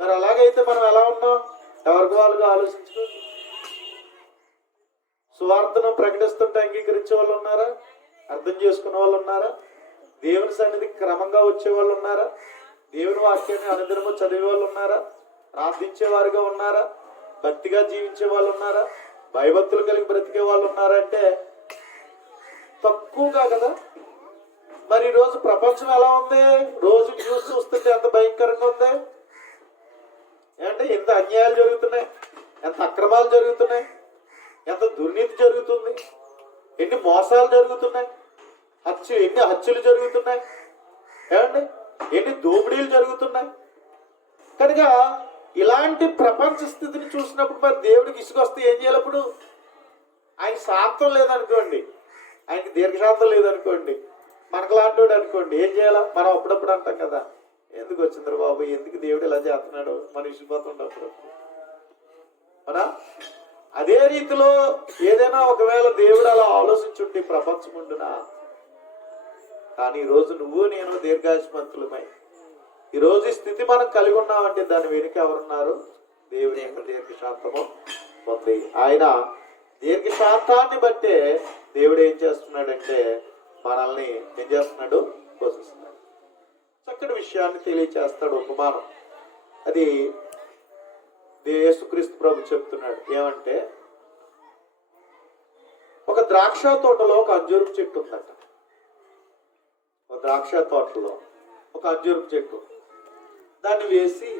మరి అలాగైతే మనం ఎలా ఉన్నాం? ఎవరికి వాళ్ళుగా ఆలోచించుకోండి. సువార్తను ప్రకటిస్తుంటే అంగీకరించే వాళ్ళు ఉన్నారా? అర్థం చేసుకునే వాళ్ళు ఉన్నారా? దేవుని సన్నిధికి క్రమంగా వచ్చే వాళ్ళు ఉన్నారా? దేవుని వాక్యాన్ని అనుదినము చదివే వాళ్ళు ఉన్నారా? ప్రార్థించేవారుగా ఉన్నారా? భక్తిగా జీవించే వాళ్ళు ఉన్నారా? భయభక్తులు కలిగి బ్రతికే వాళ్ళు ఉన్నారా? అంటే తక్కువగా కదా. మరి ఈరోజు ప్రపంచం ఎలా ఉంది? రోజు న్యూస్ చూస్తుంటే ఎంత భయంకరంగా ఉంది. అంటే ఎంత అన్యాయాలు జరుగుతున్నాయి, ఎంత అక్రమాలు జరుగుతున్నాయి, ఎంత దుర్నీతి జరుగుతుంది, ఎన్ని మోసాలు జరుగుతున్నాయి, ఎన్ని హత్యలు జరుగుతున్నాయి, ఏమండి ఎన్ని దోపిడీలు జరుగుతున్నాయి. కనుక ఇలాంటి ప్రపంచ స్థితిని చూసినప్పుడు మరి దేవుడికి ఇసుకొస్తే ఏం చేయాలి? అప్పుడు ఆయన శాంతం లేదనుకోండి, ఆయనకి దీర్ఘశాంతం లేదనుకోండి, మనకు లాంటి అనుకోండి, ఏం చేయాలా? మనం అప్పుడప్పుడు అంటాం కదా, ఎందుకు వచ్చింది బాబు, ఎందుకు దేవుడు ఇలా చేస్తున్నాడు, మనం ఇసిపోతుండప్పుడు అవునా? అదే రీతిలో ఏదైనా ఒకవేళ దేవుడు అలా ఆలోచించుంటే ప్రపంచం ఉండునా. కానీ ఈరోజు నువ్వు నేను దీర్ఘాయుష్మంతులమై ఈరోజు ఈ స్థితి మనం కలిగి ఉన్నామంటే దాని వెనుక ఎవరున్నారు? దేవుని యొక్క దీర్ఘశాంతము ఉంది. ఆయన దీర్ఘశాంతాన్ని బట్టే దేవుడు ఏం చేస్తున్నాడంటే మనల్ని ఏం చేస్తున్నాడు? పోషిస్తున్నాడు. చక్కటి విషయాన్ని తెలియచేస్తాడు ఉపమానం. అది యేసుక్రీస్తు ప్రభు చెప్తున్నాడు ఏమంటే, ఒక ద్రాక్ష తోటలో ఒక అంజూరపు చెట్టు ఉందట. ఒక ద్రాక్ష తోటలో ఒక అంజూరపు చెట్టు, దాన్ని వేసి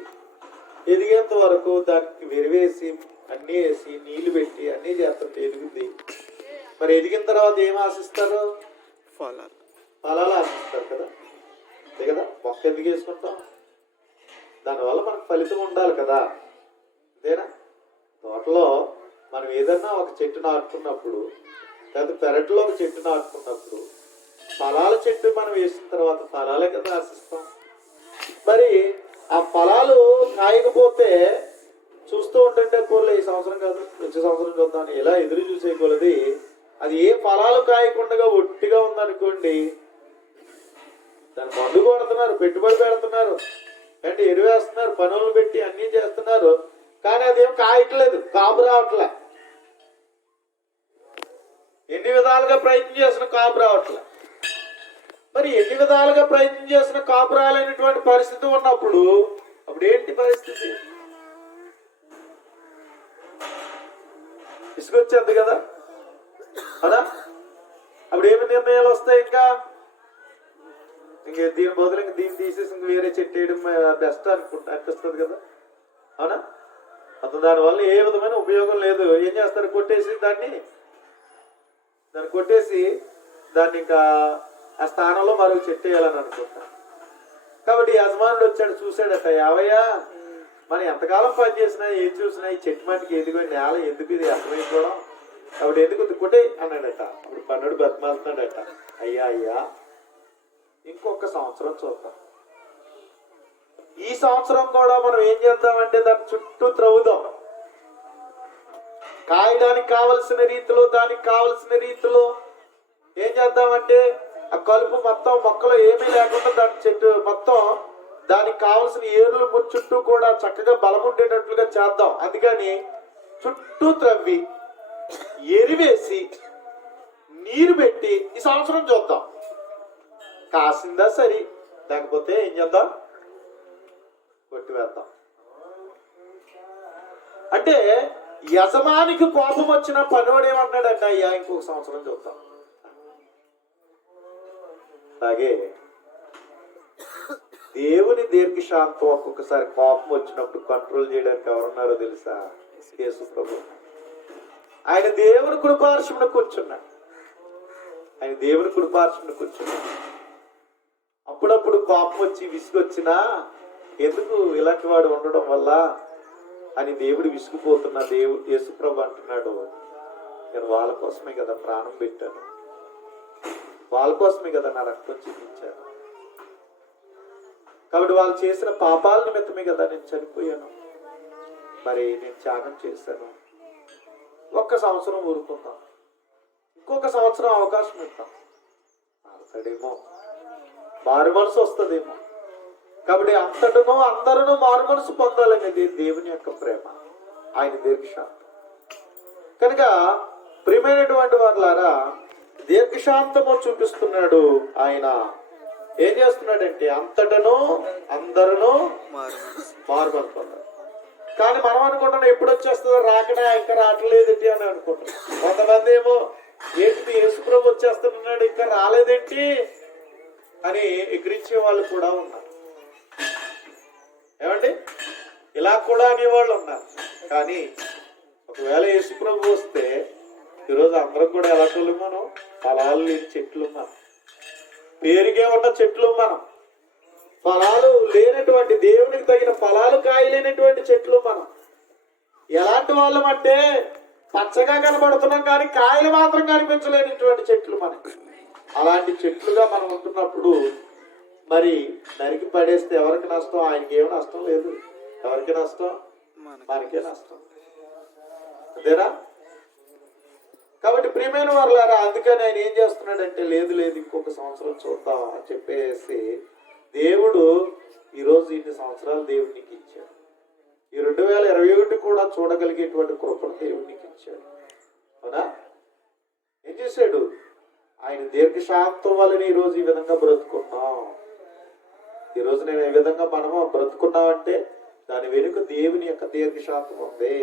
ఎదిగేంత వరకు దానికి వెరివేసి అన్నీ వేసి నీళ్లు పెట్టి అన్నీ చేస్తుంటే ఎదుగుద్ది. మరి ఎదిగిన తర్వాత ఏం ఆశిస్తారు? ఫలాలు ఆశిస్తారు కదా. అంతే కదా, మొక్క ఎందుకు వేసుకుంటాం? దానివల్ల మనకు ఫలితం ఉండాలి కదా. అంతేనా? తోటలో మనం ఏదన్నా ఒక చెట్టు నాటుకున్నప్పుడు, లేదా పెరట్లో ఒక చెట్టు నాటుకున్నప్పుడు, ఫలాల చెట్టు మనం వేసిన తర్వాత ఫలాలే కదా ఆశిస్తాం. మరి ఆ ఫలాలు కాయకపోతే చూస్తూ ఉంటుంటే పోలే ఈ సంవత్సరం కాదు వచ్చే సంవత్సరం చూద్దాం ఇలా ఎదురు చూసే కొలది అది ఏ ఫలాలు కాయకుండా ఒట్టిగా ఉందనుకోండి, దాని మందు కొడుతున్నారు, పెట్టుబడి పెడుతున్నారు, అంటే ఎరువేస్తున్నారు, పనులు పెట్టి అన్నీ చేస్తున్నారు, కానీ అదేం కాయట్లేదు, కాపు రావట్లే. ఎన్ని విధాలుగా ప్రయత్నం చేసిన కాపు రావట్లే. మరి ఎన్ని విధాలుగా ప్రయత్నం చేసిన కాపు రాలేనటువంటి పరిస్థితి ఉన్నప్పుడు అప్పుడు ఏంటి పరిస్థితి? ఇసుకొచ్చేది కదా అదా. అప్పుడు ఏమి నిర్ణయాలు వస్తాయి? ఇంక దీని బదులు ఇంక దీన్ని తీసేసి ఇంక వేరే చెట్టు వేయడం బెస్ట్ అనిపిస్తుంది కదా. అవునా? అతను దానివల్ల ఏ విధమైన ఉపయోగం లేదు. ఏం చేస్తారు? దాన్ని కొట్టేసి దాన్ని ఇంకా ఆ స్థానంలో మరొక చెట్టు వేయాలని అనుకుంటాను. కాబట్టి యజమానుడు వచ్చాడు, చూశాడట, యావయ్యా మనం ఎంతకాలం పని చేసినా ఏం చూసినా ఈ చెట్టు మట్టికి ఎందుకు నేల ఎందుకు ఇది అర్థమైపోవడం, అప్పుడు ఎందుకు కొట్టే అన్నాడట. అప్పుడు పన్నుడు బతిమాలుతున్నాడట, అయ్యా ఇంకొక సంవత్సరం చూద్దాం, ఈ సంవత్సరం కూడా మనం ఏం చేద్దామంటే దాని చుట్టూ త్రవ్వుదాం, కాయడానికి కావలసిన రీతిలో దానికి కావలసిన రీతిలో ఏం చేద్దామంటే ఆ కలుపు మొత్తం మొక్కలో ఏమీ లేకుండా దాని చెట్టు మొత్తం దానికి కావలసిన ఏర్లు చుట్టూ కూడా చక్కగా బలం ఉండేటట్లుగా చేద్దాం. అందుకని చుట్టూ త్రవ్వి ఎరివేసి నీరు పెట్టి ఈ సంవత్సరం చూద్దాం, కాసిందా సరి, లేకపోతే ఏం చేద్దాం, కొట్టివేద్దాం. అంటే యజమానికి కోపం వచ్చిన పనివాడు ఏమన్నాడంటే, అయ్యా ఇంకొక సంవత్సరం చూద్దాం. అలాగే దేవుని దీర్ఘశాంతం ఒక్కొక్కసారి కోపం వచ్చినప్పుడు కంట్రోల్ చేయడానికి ఎవరున్నారో తెలుసా? యేసు ప్రభు. ఆయన దేవుని కృపార్షమున కూర్చున్నాడు. అప్పుడప్పుడు కోపం వచ్చి విసుగొచ్చినా ఎందుకు ఇలాంటి వాడు ఉండడం వల్ల అని దేవుడు విసుగుపోతున్నా యేసు ప్రభు అంటున్నాడు, నేను వాళ్ళ కోసమే కదా ప్రాణం పెట్టాను, వాళ్ళ కోసమే కదా నా రక్తం చిందించాను, కాబట్టి వాళ్ళు చేసిన పాపాల నిమిత్తమే కదా నేను చనిపోయాను, మరి నేను త్యాగం చేశాను, ఒక్క సంవత్సరం ఊరుకుందాం, ఇంకొక సంవత్సరం అవకాశం ఇద్దాం, మారుతాడేమో, మారు మనసు వస్తుందేమో. కాబట్టి అంతటను అందరూ మారు మనసు పొందాలనేది దేవుని యొక్క ప్రేమ, ఆయన దీర్ఘశాంతం. కనుక ప్రియమైనటువంటి వారులారా, దీర్ఘశాంతము చూపిస్తున్నాడు ఆయన. ఏం చేస్తున్నాడంటే అంతటను అందరూ మారు మనసు పొందాలి. కానీ మనం అనుకుంటున్నాం ఎప్పుడు వచ్చేస్తుందో, రాకడా ఇంకా రావట్లేదేంటి అని అనుకుంటున్నాం. కొంతమంది ఏమో ఏంటి యేసుప్రభు వచ్చేస్తున్నాడు ఇంకా రాలేదేంటి అని ఎగిరించే వాళ్ళు కూడా ఉన్నారు. ఏమండి, ఇలా కూడా అనేవాళ్ళు ఉన్నారు. కానీ ఒకవేళ యేసుప్రభు వస్తే ఈరోజు అందరం కూడా ఎలాంటి మనం ఫలాలు లేని చెట్లు మనం, పేరుగే ఉన్న చెట్లు మనం, ఫలాలు లేనటువంటి దేవునికి తగిన ఫలాలు కాయలేనటువంటి చెట్లు మనం. ఎలాంటి వాళ్ళం అంటే పచ్చగా కనబడుతున్నాం కానీ కాయలు మాత్రం కనిపించలేనటువంటి చెట్లు మనకి. అలాంటి చెట్లుగా మనం ఉంటున్నప్పుడు మరి నరికి పడేస్తే ఎవరికి నష్టం? ఆయనకి ఏమి నష్టం లేదు. ఎవరికి నష్టం? మనకే నష్టం. అంతేనా? కాబట్టి ప్రియమైన వారులారా, అందుకని ఆయన ఏం చేస్తున్నాడంటే, లేదు ఇంకొక సంవత్సరం చూద్దాం అని చెప్పేసి దేవుడు ఈరోజు ఇన్ని సంవత్సరాలు దేవునికి ఇచ్చాడు. ఈ 2021 కూడా చూడగలిగేటువంటి కృపను దేవునికి ఇచ్చాడు. అవునా? ఏం చేశాడు? ఆయన దీర్ఘశాంతం వలన ఈరోజు ఈ విధంగా బ్రతుకున్నాం. ఈరోజు నేను ఏ విధంగా మనము బ్రతుకున్నామంటే దాని వెనుక దేవుని యొక్క దీర్ఘశాంతం ఉంది.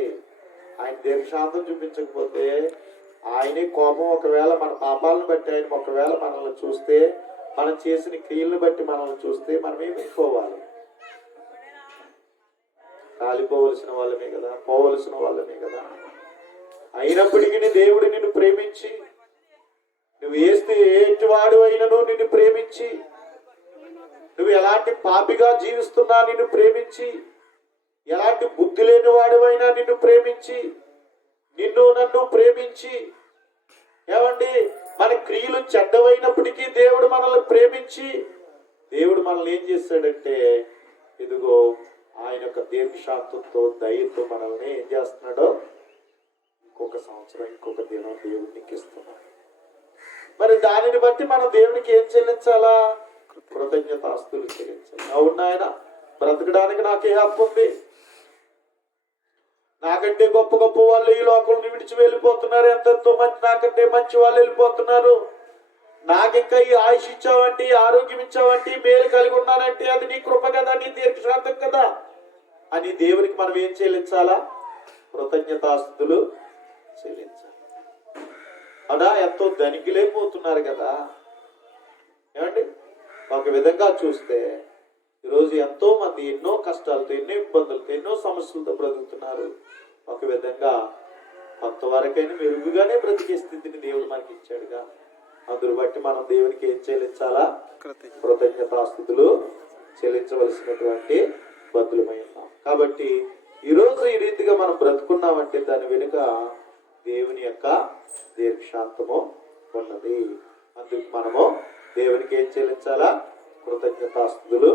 ఆయన దీర్ఘశాంతం చూపించకపోతే, ఆయనే కోపం ఒకవేళ మన పాపాలను బట్టి ఆయన ఒకవేళ మనల్ని చూస్తే, మనం చేసిన క్రియలను బట్టి మనల్ని చూస్తే మనం ఏమైపోవాలి? కాలిపోవలసిన వాళ్ళమే కదా, పోవలసిన వాళ్ళమే కదా. అయినప్పటికీ దేవుడు నిన్ను ప్రేమించి, నువ్వు ఏటి వాడు అయినను నిన్ను ప్రేమించి, నువ్వు ఎలాంటి పాపిగా జీవిస్తున్నా నిన్ను ప్రేమించి, ఎలాంటి బుద్ధి లేని వాడువైనా నిన్ను ప్రేమించి, నిన్ను నన్ను ప్రేమించి, ఏమండి మన క్రియలు చెడ్డవైనప్పటికీ దేవుడు మనల్ని ప్రేమించి, దేవుడు మనల్ని ఏం చేస్తాడంటే, ఇదిగో ఆయన యొక్క దీర్ఘశాంతంతో దయతో మనల్ని ఏం చేస్తున్నాడో, ఇంకొక సంవత్సరం ఇంకొక దినం దేవుడికి ఇస్తున్నాడు. మరి దానిని బట్టి మనం దేవునికి ఏం చెల్లించాలా? కృతజ్ఞతాస్తులు చెల్లించాలి. అవును ఆయన, బ్రతకడానికి నాకే హక్కు ఉంది. నాకంటే గొప్ప గొప్ప వాళ్ళు ఈ లోకం విడిచి వెళ్ళిపోతున్నారు. ఎంతెంతో మంచి నాకంటే మంచి వాళ్ళు వెళ్ళిపోతున్నారు. నాకింకా ఈ ఆయుష్ ఇచ్చావంటే, ఆరోగ్యం ఇచ్చావంటే, మేలు కలిగి ఉన్నానంటే అది నీ కృప కదా, నీ దీర్ఘశాంతం కదా అని దేవునికి మనం ఏం చెల్లించాలా? కృతజ్ఞతాస్తులు చెల్లించాలి. అవునా? ఎంతో ధనికులైపోతున్నారు కదా. ఏమండి, ఒక విధంగా చూస్తే ఈరోజు ఎంతో మంది ఎన్నో కష్టాలతో, ఎన్నో ఇబ్బందులతో, ఎన్నో సమస్యలతో బ్రతుకుతున్నారు. ఒక విధంగా కొంతవరకైనా మెరుగుగానే బ్రతికే స్థితిని దేవుడు మనకి ఇచ్చాడుగా. అందును బట్టి మనం దేవునికి ఏం చెల్లించాలా? కృతజ్ఞతాస్తుతులు చెల్లించవలసినటువంటి బద్దులమై ఉన్నాం. కాబట్టి ఈరోజు ఈ రీతిగా మనం బ్రతుకున్నామంటే దాని వెనుక దేవుని యొక్క దీర్ఘశాంతము ఉన్నది. అందుకు మనము దేవునికి ఏం చెల్లించాలా? కృతజ్ఞతాస్తుతులు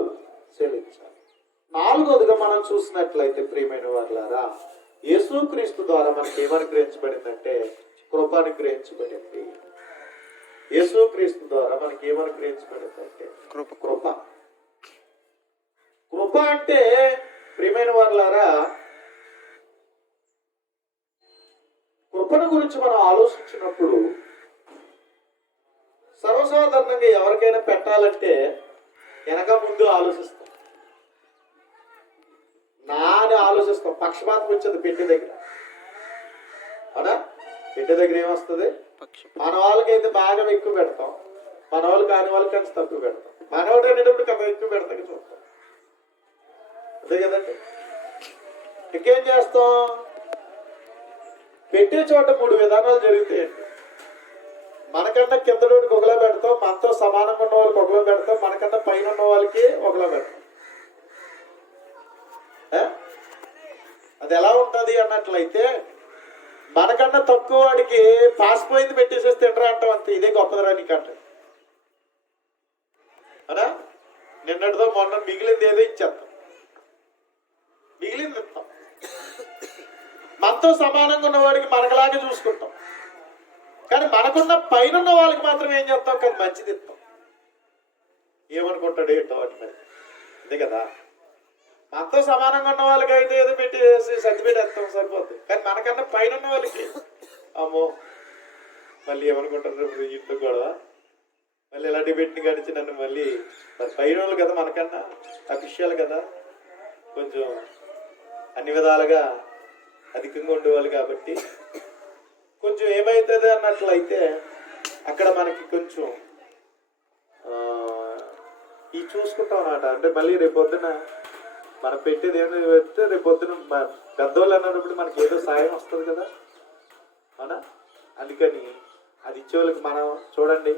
చెల్లించాలి. నాలుగోదిగా మనం చూసినట్లయితే ప్రియమైన వారులారా, యేసుక్రీస్తు ద్వారా మనకి ఏమనుగ్రహించబడిందంటే కృప అనుగ్రహించబడింది. యేసుక్రీస్తు ద్వారా మనకి ఏమనుగ్రహించబడిందంటే కృప. కృప అంటే ప్రియమైన వారులారా, కృపను గురించి మనం ఆలోచించినప్పుడు సర్వసాధారణంగా ఎవరికైనా పెట్టాలంటే వెనక ముందు ఆలోచిస్తాం. నాని ఆలోచిస్తాం. పక్షపాతం వచ్చేది పెట్టే దగ్గర. అవునా? పెట్టే దగ్గర ఏమొస్తుంది? మన వాళ్ళకైతే బాగా ఎక్కువ పెడతాం, మన వాళ్ళు కాని వాళ్ళకి కొంచెం తక్కువ పెడతాం. మనవాడు అనేటప్పుడు కొంత ఎక్కువ పెడతాం చూస్తాం. అదే కదండి. ఇంకేం చేస్తాం? పెట్టే చోట 3 విధానాలు జరుగుతాయండి. మనకన్నా కిందలోడికి ఒకలా పెడతాం, మనతో సమానంగా ఉన్న వాళ్ళకి ఒకలా పెడతాం, మనకన్నా పైన ఉన్న వాళ్ళకి ఒకలా పెడతాం. అది ఎలా ఉంటది అన్నట్లయితే, మనకన్నా తక్కువ వాడికి పాసిపోయింది పెట్టేసేసి తింటరా అంటాం. అంతే, ఇదే గొప్పదిరా నీకంట. అనా? నిన్నటితో మొన్న మిగిలింది ఏదో ఇచ్చేస్తాం, మిగిలింది ఇస్తాం. మనతో సమానంగా ఉన్నవాడికి మనకులాగే చూసుకుంటాం, కానీ మనకున్న పైన ఉన్న వాళ్ళకి మాత్రం ఏం చేస్తాం? కానీ మంచిది ఇస్తాం. ఏమనుకుంటాడు ఏంటో వాటి మీద. అదే కదా, మనతో సమానంగా ఉన్న వాళ్ళకి అయితే ఏదో పెట్టి సర్టిఫికేట్ వేస్తాం, సరిపోతుంది. కానీ మనకన్నా పైన ఉన్న వాళ్ళకి అమ్మో మళ్ళీ ఏమనుకుంటారు ఇంట్లో గొడవ, మళ్ళీ ఇలాంటి పెట్టిన కానిచ్చి నన్ను మళ్ళీ మరి పైన వాళ్ళు కదా, మనకన్నా అఫిషియల్ కదా, కొంచెం అన్ని విధాలుగా అధికంగా ఉండేవాళ్ళు కాబట్టి కొంచెం ఏమవుతుంది అన్నట్లయితే అక్కడ మనకి కొంచెం ఈ చూసుకుంటాం అన్నమాట. అంటే మళ్ళీ రేపొద్దున మనం పెట్టేది ఏదో పెడితే రేపొద్దున పెద్దవాళ్ళు అన్నప్పుడు మనకి ఏదో సాయం వస్తుంది కదా. అవునా? అందుకని అది ఇచ్చేవాళ్ళకి మనం చూడండి,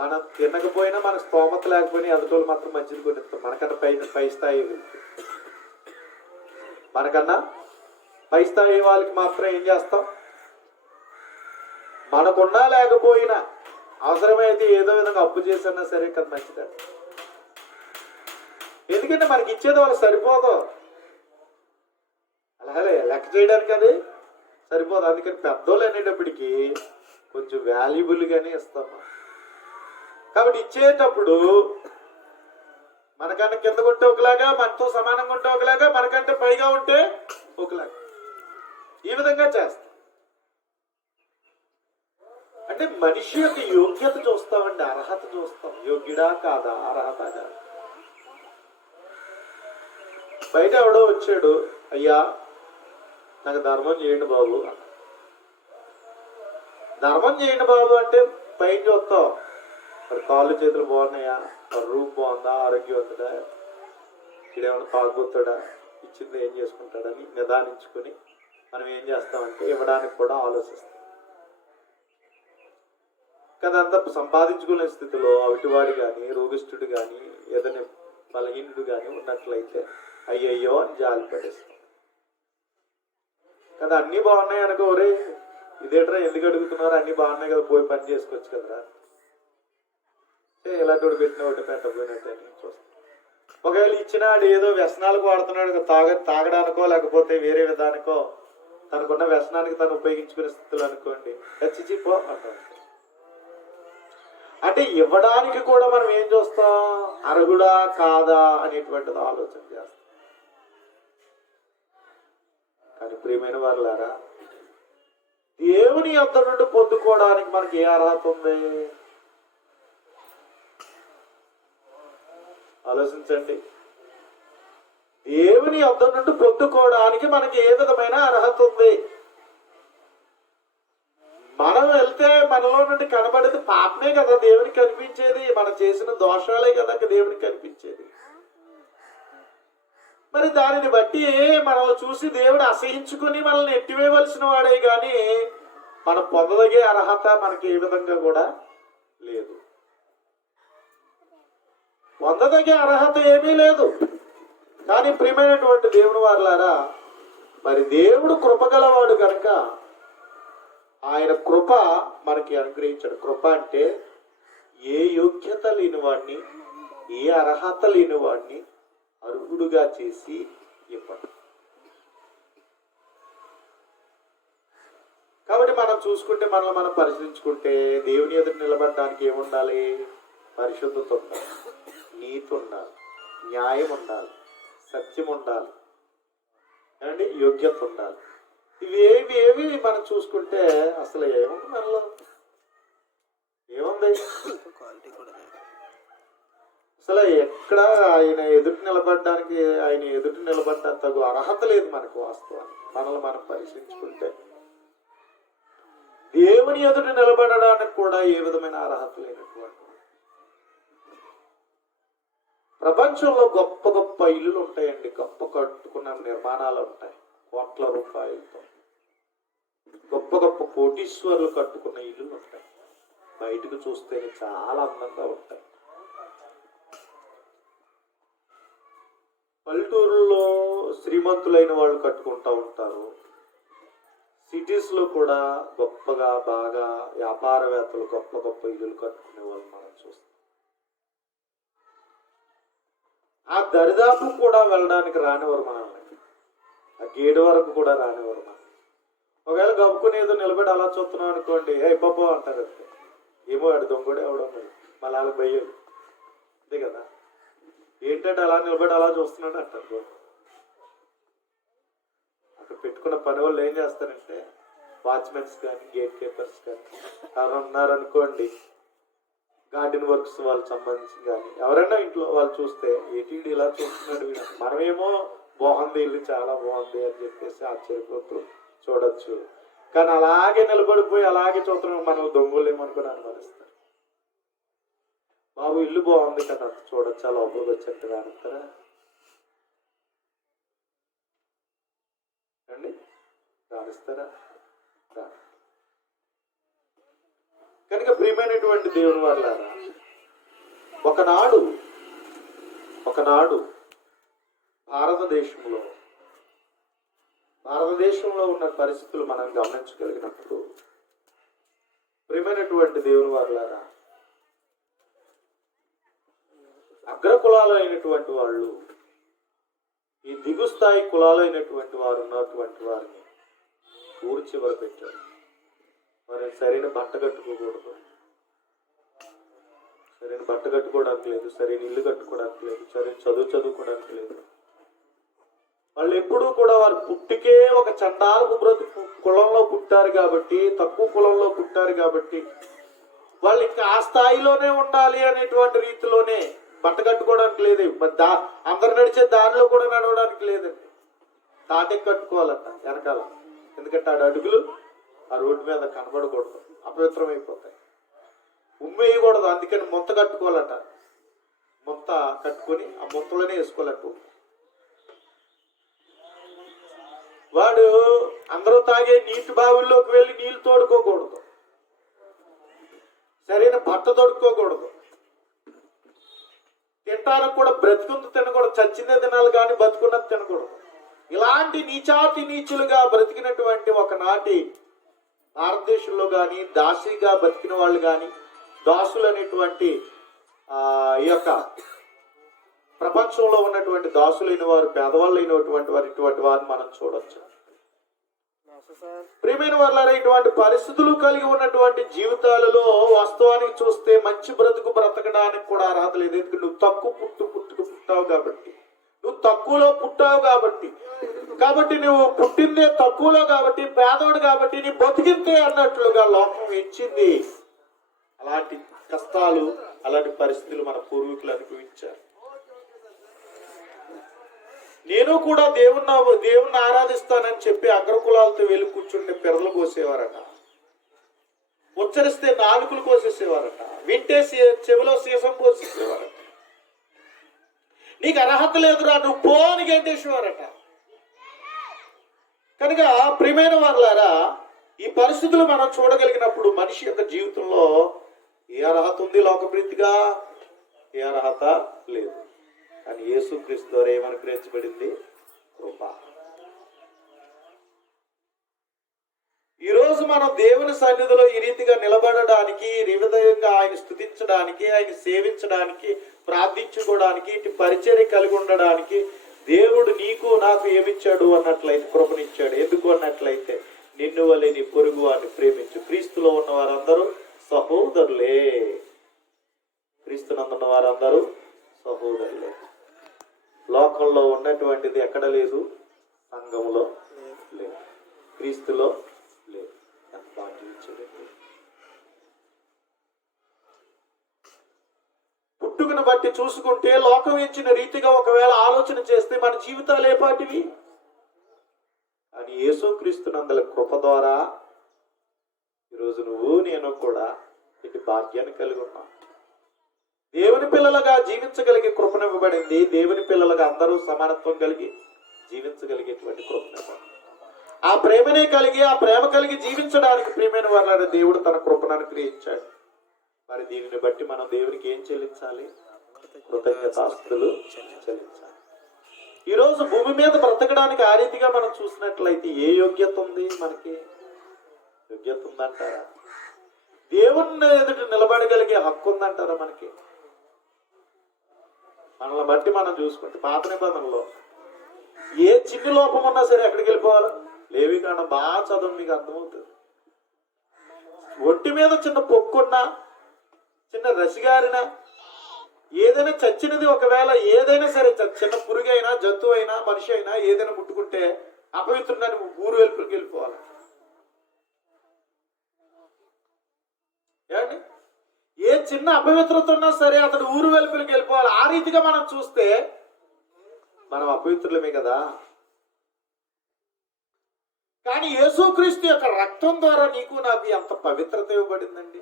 మనం తినకపోయినా మన స్తోమత లేకపోయినా ఎదుటోళ్ళు మాత్రం మంచిది కొనిస్తాం. మనకన్నా పై స్థాయి, మనకన్నా పై స్థాయి వాళ్ళకి మాత్రం ఏం చేస్తాం? మనకున్నా లేకపోయినా అవసరమైతే ఏదో విధంగా అప్పు చేసినా సరే కదా మంచిదండి. ఎందుకంటే మనకి ఇచ్చేది వాళ్ళకి సరిపోదు, అలాగే లెక్క చేయడానికి అది సరిపోదు. అందుకని పెద్దోళ్ళు అనేటప్పటికీ కొంచెం వాల్యుబుల్గానే ఇస్తాం. కాబట్టి ఇచ్చేటప్పుడు మనకన్నా కింద ఉంటే ఒకలాగా, మనతో సమానంగా ఉంటే ఒకలాగా, మనకంటే పైగా ఉంటే ఒకలాగా, ఈ విధంగా చేస్తాం. అంటే మనిషి యొక్క యోగ్యత చూస్తామండి, అర్హత చూస్తాం. యోగ్యుడా కాదా, అర్హత కాదా. బయట ఎవడో వచ్చాడు, అయ్యా నాకు ధర్మం చేయండి బాబు. ధర్మం చేయండి బాబు అంటే పైన చూస్తాం, మరి కాళ్ళు చేతులు బాగున్నాయా, మరి రూపు బాగుందా, ఆరోగ్యవంతుడా, ఇక్కడేమైనా తాగుతాడా, ఇచ్చింది ఏం చేసుకుంటాడని నిదానించుకుని మనం ఏం చేస్తామంటే ఇవ్వడానికి కూడా ఆలోచిస్తాం కదా. అంతా సంపాదించుకునే స్థితిలో అవిటివాడు కానీ, రోగిష్ఠుడు కానీ, ఏదైనా బలహీనుడు కానీ ఉన్నట్లయితే అయ్యయ్యో అని జాలి పడేస్తాం కదా. అన్నీ బాగున్నాయి అనుకో, ఒరే ఇదేట్రా ఎందుకు అడుగుతున్నారు, అన్నీ బాగున్నాయి కదా, పోయి పని చేసుకోవచ్చు కదరా, ఇలాంటి వాడు పెట్టిన ఒకటి పెట్టబోయినట్టు అని చూస్తాం. ఒకవేళ ఇచ్చినాడు ఏదో వ్యసనాలకు వాడుతున్నాడు, తాగడానికో లేకపోతే వేరే విధానికో తనకున్న వ్యసనానికి తను ఉపయోగించుకునే స్థితిలో అనుకోండి, చిచ్చిపో అంటాడు. అంటే ఇవ్వడానికి కూడా మనం ఏం చూస్తాం, అర్హుడా కాదా అనేటువంటిది ఆలోచన చేస్తాం. కానీ ప్రియమైన వారులారా, దేవుని యొద్ద నుండి పొందుకోవడానికి మనకి ఏ అర్హత ఉంది ఆలోచించండి. దేవుని యొద్ద నుండి పొందుకోవడానికి మనకి ఏ విధమైన అర్హత ఉంది? మనం వెళ్తే మనలో నుండి కనబడేది పాపమే కదా దేవునికి కనిపించేది, మనం చేసిన దోషాలే కదా దేవునికి కనిపించేది. మరి దానిని బట్టి మనల్ని చూసి దేవుడు అసహించుకుని మనల్ని ఎట్టివేయవలసిన వాడే గాని మనం పొందదగే అర్హత మనకి ఏ విధంగా కూడా లేదు. పొందదగే అర్హత ఏమీ లేదు. కానీ ప్రియమైనటువంటి దేవుని వారులారా, మరి దేవుడు కృపగలవాడు కనుక ఆయన కృప మనకి అనుగ్రహించాడు. కృప అంటే ఏ యోగ్యత లేని వాడిని, ఏ అర్హత లేని వాడిని అర్హుడుగా చేసి ఇవ్వడం. కాబట్టి మనం చూసుకుంటే, మనల్ని మనం పరిశీలించుకుంటే దేవుని ఎదుట నిలబడడానికి ఏముండాలి? పరిశుద్ధత ఉండాలి, నీతి ఉండాలి, న్యాయం ఉండాలి, సత్యం ఉండాలి, అండి యోగ్యత ఉండాలి. ఇవేవి మనం చూసుకుంటే అసలు ఏముంది మనలో? ఏముంది అసలు? ఎక్కడ ఆయన ఎదుటి నిలబడడానికి, ఆయన ఎదుటి నిలబడడానికి తగు అర్హత లేదు మనకు. వాస్తవానికి మనల్ని మనం పరిశీలించుకుంటే దేవుని ఎదుటి నిలబడడానికి కూడా ఏ విధమైన అర్హత లేనటువంటి. ప్రపంచంలో గొప్ప గొప్ప ఇల్లులు ఉంటాయండి, గొప్ప కట్టుకున్న నిర్మాణాలు ఉంటాయి, కోట్ల రూపాయలతో గొప్ప గొప్ప కోటీశ్వరులు కట్టుకున్న ఇల్లులు ఉంటాయి. బయటకు చూస్తేనే చాలా అందంగా ఉంటాయి. పల్లెటూరులో శ్రీమంతులైన వాళ్ళు కట్టుకుంటూ ఉంటారు. సిటీస్ లో కూడా గొప్పగా బాగా వ్యాపారవేత్తలు గొప్ప గొప్ప ఇల్లులు కట్టుకునే వాళ్ళు మనం చూస్తాం. ఆ దరిదాపు కూడా వెళ్ళడానికి రానివారు మనల్ని, ఆ గేడు వరకు కూడా రానివారు మనం. ఒకవేళ గబ్బుకుని ఏదో నిలబడి అలా చూస్తున్నాం అనుకోండి, ఏ పప్పు అంటారు. అంతే, ఏమో ఆడు దొంగడే అవడం మళ్ళీ వాళ్ళకి భయ్యాడు. అంతే కదా, ఏంటంటే అలా నిలబడి అలా చూస్తున్నాడు అంటారు. అక్కడ పెట్టుకున్న పని వాళ్ళు ఏం చేస్తారంటే, వాచ్మెన్స్ కానీ గేట్ కీపర్స్ కానీ ఎవరు ఉన్నారనుకోండి, గార్డెన్ వర్క్స్ వాళ్ళకి సంబంధించి కానీ ఎవరైనా ఇంట్లో వాళ్ళు చూస్తే ఏటీడీ ఇలా చూస్తున్నాడు, మనమేమో బాగుంది ఇల్లు చాలా బాగుంది అని చెప్పేసి ఆశ్చర్యపోతూ చూడొచ్చు. కానీ అలాగే నిలబడిపోయి అలాగే చూస్తున్నాం, మనం దొంగలు ఏమనుకుని అనుమానిస్తారు. బాబు ఇల్లు బాగుంది కదా అంత చూడొచ్చా, లోపలికి వచ్చేట్టు రానిస్తారా అండి? రానిస్తారా? కనుక ప్రియమైనటువంటి దేవుని వారులారా, ఒకనాడు భారతదేశంలో ఉన్న పరిస్థితులు మనం గమనించగలిగినప్పుడు, ప్రియమైనటువంటి దేవుని వారులారా, అగ్ర కులాలు అయినటువంటి వాళ్ళు, ఈ దిగు స్థాయి కులాలు అయినటువంటి వారు ఉన్నటువంటి వారిని ఊరు చివర పెట్టారు. మరి సరైన బట్ట కట్టుకోకూడదు, సరైన బట్ట కట్టుకోవడానికి లేదు, సరైన ఇల్లు కట్టుకోవడానికి లేదు, సరైన చదువుకోవడానికి లేదు. వాళ్ళు ఎప్పుడూ కూడా వారు పుట్టికే ఒక చండాలపు బ్రతుకు కులంలో పుట్టారు కాబట్టి, తక్కువ కులంలో పుట్టారు కాబట్టి వాళ్ళు ఇంకా ఆ స్థాయిలోనే ఉండాలి అనేటువంటి రీతిలోనే బట్ట కట్టుకోవడానికి లేదు, అందరు నడిచే దారిలో కూడా నడవడానికి లేదండి. తాటే కట్టుకోవాలట వెనకాల, ఎందుకంటే ఆడు అడుగులు ఆ రోడ్డు మీద కనబడకూడదు, అపవిత్రం అయిపోతాయి. ఉమ్మేయకూడదు, అందుకని ముంత కట్టుకోవాలట. ముంత కట్టుకొని ఆ ముంతలోనే వేసుకోవాలట. వాడు అందరూ తాగే నీటి బావుల్లోకి వెళ్ళి నీళ్లు తోడుకోకూడదు, సరైన బట్ట తోడుకోకూడదు, తింటానికి కూడా బ్రతుకుంది తినకూడదు, చచ్చిందే తినాలి కానీ బతుకున్నది తినకూడదు. ఇలాంటి నీచాతి నీచులుగా బ్రతికినటువంటి ఒకనాటి భారతదేశంలో కానీ దాసిగా బతికిన వాళ్ళు కానీ, దాసులు అనేటువంటి ఈ యొక్క ప్రపంచంలో ఉన్నటువంటి దాసులైన వారు, పేదవాళ్ళు అయినటువంటి వారు, ఇటువంటి వారిని మనం చూడొచ్చు. ప్రియమైన వాళ్ళారా, ఇటువంటి పరిస్థితులు కలిగి ఉన్నటువంటి జీవితాలలో వాస్తవానికి చూస్తే మంచి బ్రతుకు బ్రతకడానికి కూడా అర్హత లేదు. ఎందుకంటే నువ్వు తక్కువ పుట్టావు కాబట్టి, నువ్వు తక్కువలో పుట్టావు కాబట్టి నువ్వు పుట్టిందే తక్కువలో కాబట్టి, పేదోడు కాబట్టి నీ బతికిందే అన్నట్లుగా లోకం ఇచ్చింది. అలాంటి కష్టాలు, అలాంటి పరిస్థితులు మన పూర్వీకులు అనుభవించారు. నేను కూడా దేవుణ్ణి ఆరాధిస్తానని చెప్పి అగ్రకులాలతో వెళ్ళి కూర్చుంటే పిర్రలు కోసేవారట, ఉచ్చరిస్తే నాలుకలు కోసేసేవారట, వింటే చెవిలో సీసం కోసేసేవారట. నీకు అర్హత లేదురా నువ్వు పో అని గెంటేసేవారట. కనుక ప్రియమైన వారులారా, ఈ పరిస్థితులు మనం చూడగలిగినప్పుడు మనిషి యొక్క జీవితంలో ఏ అర్హత ఉంది లోకప్రీతిగా? ఏ అర్హత లేదు. కానీ యేసుక్రీస్తు ద్వారా ఏమనుగ్రహించబడింది? కృప. ఈరోజు మనం దేవుని సన్నిధిలో ఈ రీతిగా నిలబడడానికి, ఈ విధంగా ఆయన స్తుతించడానికి, ఆయన సేవించడానికి, ప్రార్థించుకోవడానికి, ఇటు పరిచర్య కలిగి ఉండడానికి దేవుడు నీకు నాకు ఏమిచ్చాడు అన్నట్లయితే కృపనిచ్చాడు. ఎందుకు అన్నట్లయితే నిన్ను వలె నీ పొరుగు వారిని ప్రేమించు. క్రీస్తులో ఉన్న వారందరూ సహోదరులే. క్రీస్తునందున్న వారందరూ సహోదరులే. లోకంలో ఉన్నటువంటిది ఎక్కడ లేదు? సంఘంలో లేదు, క్రీస్తులో లేదు. పుట్టుకను బట్టి చూసుకుంటే లోకం ఇచ్చిన రీతిగా ఒకవేళ ఆలోచన చేస్తే మన జీవితాలు ఏపాటివి? అని యేసుక్రీస్తునందల కృప ద్వారా ఈరోజు నువ్వు నేను కూడా ఇటు భాగ్యాన్ని కలిగి ఉన్నాం. దేవుని పిల్లలుగా జీవించగలిగే కృపనివ్వబడింది. దేవుని పిల్లలుగా అందరూ సమానత్వం కలిగి జీవించగలిగేటువంటి కృపనివ్వబడింది. ఆ ప్రేమనే కలిగి, ఆ ప్రేమ కలిగి జీవించడానికి ప్రియమైన వాళ్ళ దేవుడు తన కృపను అనుగ్రహించాడు. మరి దీనిని బట్టి మనం దేవునికి ఏం చెల్లించాలి? కృతజ్ఞతాస్తుతులు చెల్లించాలి. ఈరోజు భూమి మీద బ్రతకడానికి ఆ రీతిగా మనం చూసినట్లయితే ఏ యోగ్యత ఉంది? మనకి యోగ్యత ఉందంటారా? దేవుని ఎదుట నిలబడగలిగే హక్కు ఉందంటారా మనకి? మనల్ని బట్టి మనం చూసుకుంటే పాత నిబంధనలో ఏ చిన్ని లోపం ఉన్నా సరే ఎక్కడికి వెళ్ళిపోవాలి? లేవికాండం బాగా చదువు, మీకు అర్థమవుతుంది. ఒంటి మీద చిన్న పొక్కున్నా, చిన్న రసిగారిన, ఏదైనా చచ్చినది ఒకవేళ ఏదైనా సరే, చిన్న పురుగైనా, జంతువు అయినా, మనిషి అయినా ఏదైనా ముట్టుకుంటే అపవిత్రుడని ఊరు వెలుపుకి వెళ్ళిపోవాలి. ఏమండి? ఏ చిన్న అపవిత్రత ఉన్నా సరే అతడు ఊరు వెలుపులకి వెళ్ళిపోవాలి. ఆ రీతిగా మనం చూస్తే మనం అపవిత్రులమే కదా. కానీ యేసుక్రీస్తు యొక్క రక్తం ద్వారా నీకు నాకు ఎంత పవిత్రత ఇవ్వబడిందండి.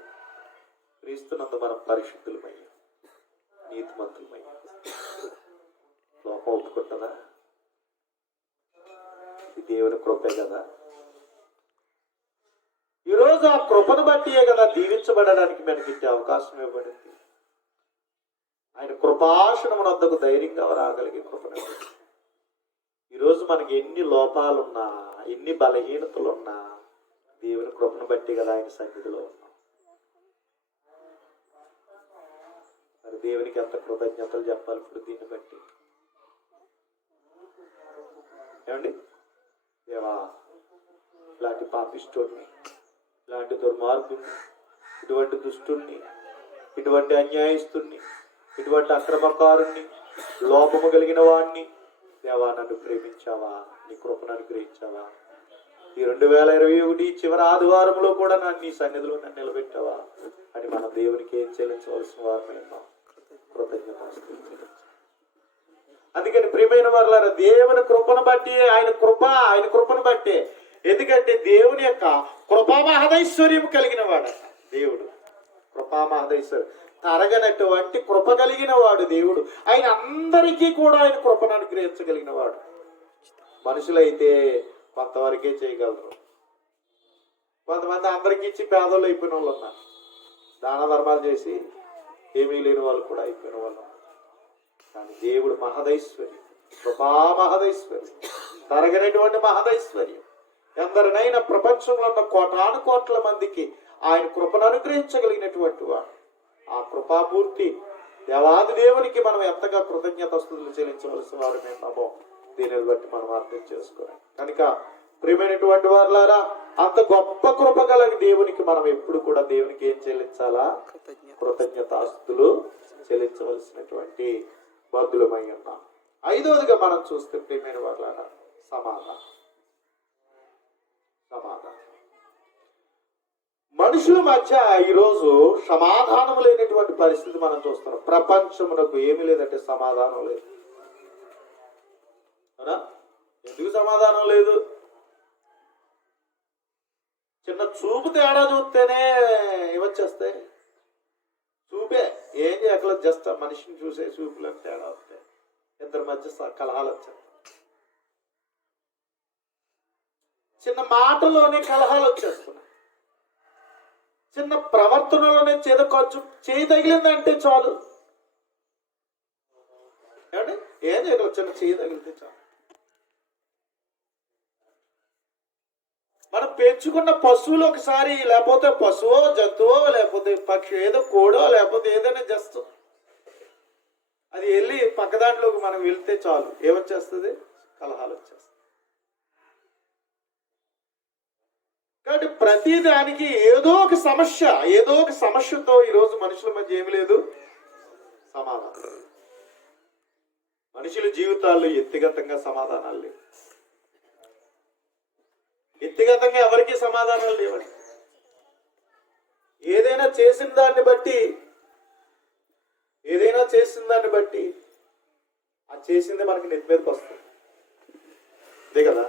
క్రీస్తునందు మనం పరిశుద్ధులమయ్యాం, నీతిమంతులమయ్యాం. లోపం ఒప్పుకుంటుందా? ఇది దేవుని కృపే కదా. ఈరోజు ఆ కృపను బట్టియే కదా దీవించబడడానికి మనకి అవకాశం ఇవ్వబడింది. ఆయన కృపాసనమున వద్దకు ధైర్యంగా రాగలిగే కృపను. ఈరోజు మనకి ఎన్ని లోపాలున్నా, ఎన్ని బలహీనతలున్నా దేవుని కృపను బట్టి కదా ఆయన సన్నిధిలో ఉన్నాం. మరి దేవునికి ఎంత కృతజ్ఞతలు చెప్పాలి ఇప్పుడు దీన్ని బట్టి? ఏమండి? దేవా, ఇలాంటి పాపిష్టుడిని, ఇలాంటి దుర్మార్గుడిని, ఇటువంటి దుష్టుణ్ణి, ఇటువంటి అన్యాయస్తుణ్ణి, ఇటువంటి అక్రమకారుణ్ణి, లోపము కలిగిన వాడిని దేవా నన్ను ప్రేమించావా, నీ కృపను అనుగ్రహించావా, ఈ 2021 చివరి ఆదివారంలో కూడా నన్ను నీ సన్నిధిలో నన్ను నిలబెట్టావా అని మనం దేవునికి ఏం చెల్లించవలసిన వారమే. కృతజ్ఞత. అందుకని ప్రియమైన వారులారా, దేవుని కృపను బట్టి, ఆయన కృపను బట్టి, ఎందుకంటే దేవుని యొక్క కృపా మహదైశ్వర్యం కలిగిన వాడు దేవుడు. కృపా మహదైశ్వర్యం తరగనటువంటి కృప కలిగిన వాడు దేవుడు. ఆయన అందరికీ కూడా ఆయన కృపను అనుగ్రహించగలిగిన వాడు. మనుషులైతే కొంతవరకే చేయగలరు. కొంతమంది అందరికీ ఇచ్చి పేదోళ్ళు అయిపోయిన వాళ్ళు ఉన్నారు. దాన ధర్మాలు చేసి ఏమీ లేని వాళ్ళు కూడా అయిపోయిన వాళ్ళు. కానీ దేవుడు మహదైశ్వర్యం, కృపా మహదైశ్వర్యం, తరగనటువంటి మహదైశ్వర్యం. ఎందరినైనా ప్రపంచంలో ఉన్న కోటాను కోట్ల మందికి ఆయన కృపను అనుగ్రహించగలిగినటువంటి వాడు. ఆ కృపామూర్తి దేవాది దేవునికి మనం ఎంతగా కృతజ్ఞతాస్తుతులు చెల్లించవలసిన వారు మేము దీనిని బట్టి మనం అర్థం చేసుకోవాలి. కనుక ప్రియమైనటువంటి వారులారా, అంత గొప్ప కృప కలిగిన దేవునికి మనం ఎప్పుడు కూడా దేవునికి ఏం చెల్లించాలా? కృతజ్ఞతాస్తుతులు చెల్లించవలసినటువంటి బద్దులమై ఉన్నాం. ఐదవదిగా మనం చూస్తే ప్రియమైన వారులారా, సమాధానం. మనుషుల మధ్య ఈరోజు సమాధానం లేనటువంటి పరిస్థితి మనం చూస్తున్నాం. ప్రపంచమునకు ఏమి లేదంటే సమాధానం లేదు. అవునా? ఎందుకు సమాధానం లేదు? చిన్న చూపు తేడా చూస్తేనే ఏమొచ్చేస్తాయి? చూపే ఏం చేయగలదు, జస్ట్ మనిషిని చూసే చూపులను తేడా వస్తాయి. ఇద్దరి మధ్య కలహాలు వచ్చాయి. చిన్న మాటలోనే కలహాలు వచ్చేస్తున్నాయి. చిన్న ప్రవర్తనలోనే కొంచెం చేయి తగిలిందంటే చాలు. ఏమండి, ఏం చేయగలరు? చిన్న చేయి తగిలితే చాలు. మనం పెంచుకున్న పశువులు ఒకసారి, లేకపోతే పశువో జంతువో లేకపోతే పక్షి, ఏదో కోడో లేకపోతే ఏదైనా జస్ట్ అది వెళ్ళి పక్కదాంట్లోకి మనం వెళ్తే చాలు, ఏమొచ్చేస్తుంది? కలహాలు వచ్చేస్తుంది. కాబట్టి ప్రతి దానికి ఏదో ఒక సమస్యతో ఈరోజు మనుషుల మధ్య ఏమి లేదు సమాధానం. మనుషుల జీవితాల్లో వ్యక్తిగతంగా సమాధానాలు లేవు. వ్యక్తిగతంగా ఎవరికి సమాధానాలు లేవండి. ఏదైనా చేసిన దాన్ని బట్టి ఆ చేసిందే మనకి నెత్తి మీదకి వస్తుంది. అంతే కదా?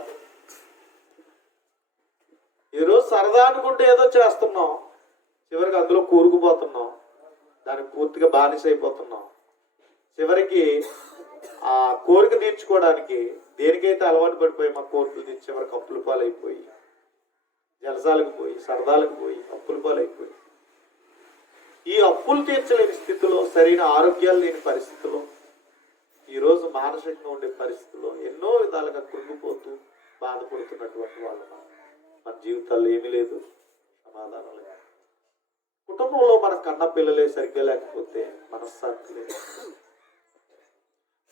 ఈరోజు సరదా అనుకుంటే ఏదో చేస్తున్నాం, చివరికి అందులో కూరుకుపోతున్నాం, దానికి పూర్తిగా బానిస అయిపోతున్నాం. చివరికి ఆ కోరిక తీర్చుకోవడానికి దేనికైతే అలవాటు పడిపోయి మా కోరికలు తీర్చి చివరికి అప్పుల పాలైపోయి, జలసాలకు పోయి, సరదాలకు పోయి, అప్పుల పాలైపోయి, ఈ అప్పులు తీర్చలేని స్థితిలో, సరైన ఆరోగ్యాలు లేని పరిస్థితిలో, ఈరోజు మానసికంగా ఉండే పరిస్థితుల్లో ఎన్నో విధాలుగా కృంగిపోతూ బాధపడుతున్నటువంటి వాళ్ళు మన జీవితాల్లో ఏమీ లేదు, సమాధానం లేదు. కుటుంబంలో మన కన్న పిల్లలే సరిగ్గా లేకపోతే మనశ్శాంతి లేదు.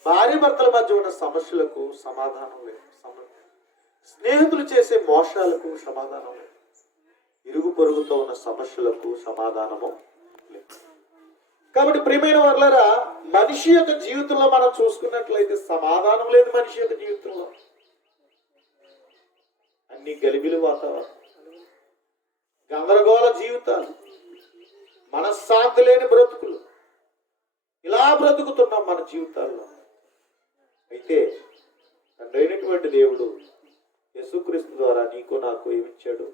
భార్య భర్తల మధ్య ఉన్న సమస్యలకు సమాధానం లేదు. స్నేహితులు చేసే మోసాలకు సమాధానం లేదు. ఇరుగు పొరుగుతో ఉన్న సమస్యలకు సమాధానము లేదు. కాబట్టి ప్రియమైన వారులారా, మనిషి యొక్క జీవితంలో మనం చూసుకున్నట్లయితే సమాధానం లేదు. మనిషి యొక్క జీవితంలో అన్ని గలిబిలి వాతావరణం, గందరగోళ జీవితాలు, మనశ్శాంతి లేని బ్రతుకులు, ఇలా బ్రతుకుతున్నాం మన జీవితాల్లో. అయితే తండ్రైనటువంటి దేవుడు యేసుక్రీస్తు ద్వారా నీకు నాకు ఏమిచ్చాడు?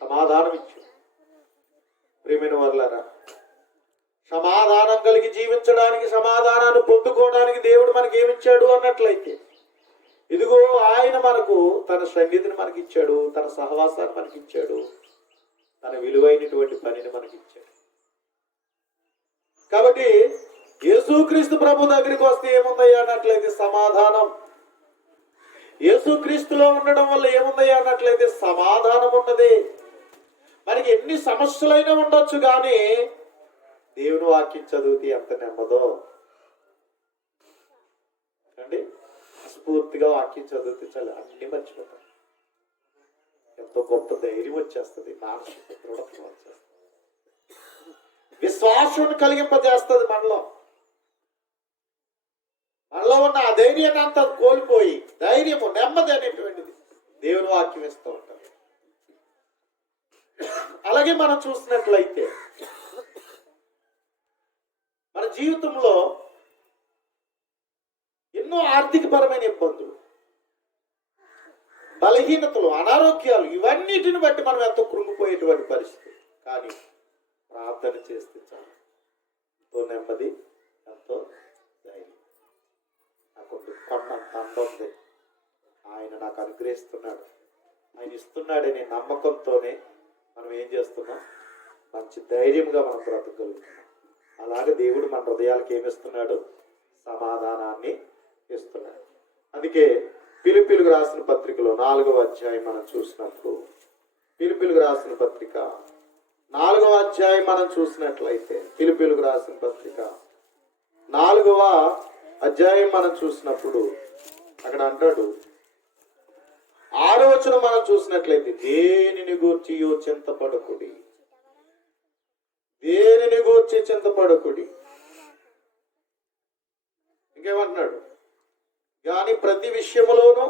సమాధానం ఇచ్చాడు. ప్రియమైన వారులారా, సమాధానం కలిగి జీవించడానికి, సమాధానాన్ని పొందుకోవడానికి దేవుడు మనకి ఏమిచ్చాడు అన్నట్లయితే, ఇదిగో ఆయన మనకు తన సన్నిధిని మనకిచ్చాడు, తన సహవాసాన్ని మనకిచ్చాడు, తన విలువైనటువంటి పనిని మనకిచ్చాడు. కాబట్టి యేసుక్రీస్తు ప్రభు దగ్గరికి వస్తే ఏముందయ్యా అన్నట్లయితే సమాధానం. యేసుక్రీస్తులో ఉండడం వల్ల ఏముందయ్యా అన్నట్లయితే సమాధానం ఉన్నది. మనకి ఎన్ని సమస్యలైనా ఉండొచ్చు, కానీ దేవుని వాక్యం చదివితే ఎంత నెమ్మదో అండి. స్ఫూర్తిగా వాక్యం చదివితే చాలా అన్ని మర్చిపోతాం. ఎంతో గొప్ప ధైర్యం వచ్చేస్తుంది, మానసిక దృఢత్వం వచ్చేస్తుంది, విశ్వాసం కలిగింపజేస్తుంది. మనలో ఉన్న అధైర్యాన్ని అంతా కోల్పోయి ధైర్యము, నెమ్మది అనేటువంటిది దేవుని వాక్యం ఇస్తూ ఉంటారు. అలాగే మనం చూసినట్లయితే మన జీవితంలో ఎన్నో ఆర్థికపరమైన ఇబ్బందులు, బలహీనతలు, అనారోగ్యాలు, ఇవన్నిటిని బట్టి మనం ఎంతో కృంగిపోయేటువంటి పరిస్థితి. కానీ ప్రార్థన చేస్తే చాలు, ఎంతో నెమ్మది, ఎంతో ధైర్యం. నాకు కొన్నంత అందం ఆయన నాకు అనుగ్రహిస్తున్నాడు, ఆయన ఇస్తున్నాడనే నమ్మకంతోనే మనం ఏం చేస్తున్నాం, మంచి ధైర్యంగా మనం బ్రతకగలుగుతున్నాం. అలాగే దేవుడు మన హృదయాలకు ఏమిస్తున్నాడు, సమాధానాన్ని ఇస్తున్నాడు. అందుకే ఫిలిప్పీయులకు రాసిన పత్రికలో 4వ అధ్యాయం మనం చూసినప్పుడు, ఫిలిప్పీయులకు రాసిన పత్రిక 4వ అధ్యాయం మనం చూసినట్లయితే, ఫిలిప్పీయులకు రాసిన పత్రిక 4వ అధ్యాయం మనం చూసినప్పుడు అక్కడ అంటాడు, 6వ వచనం మనం చూసినట్లయితే, దేనిని గూర్చి చింతపడకుడి, దేనిని గూర్చి చింతపడకుడి. ఇంకేమంటున్నాడు, కానీ ప్రతి విషయములోనూ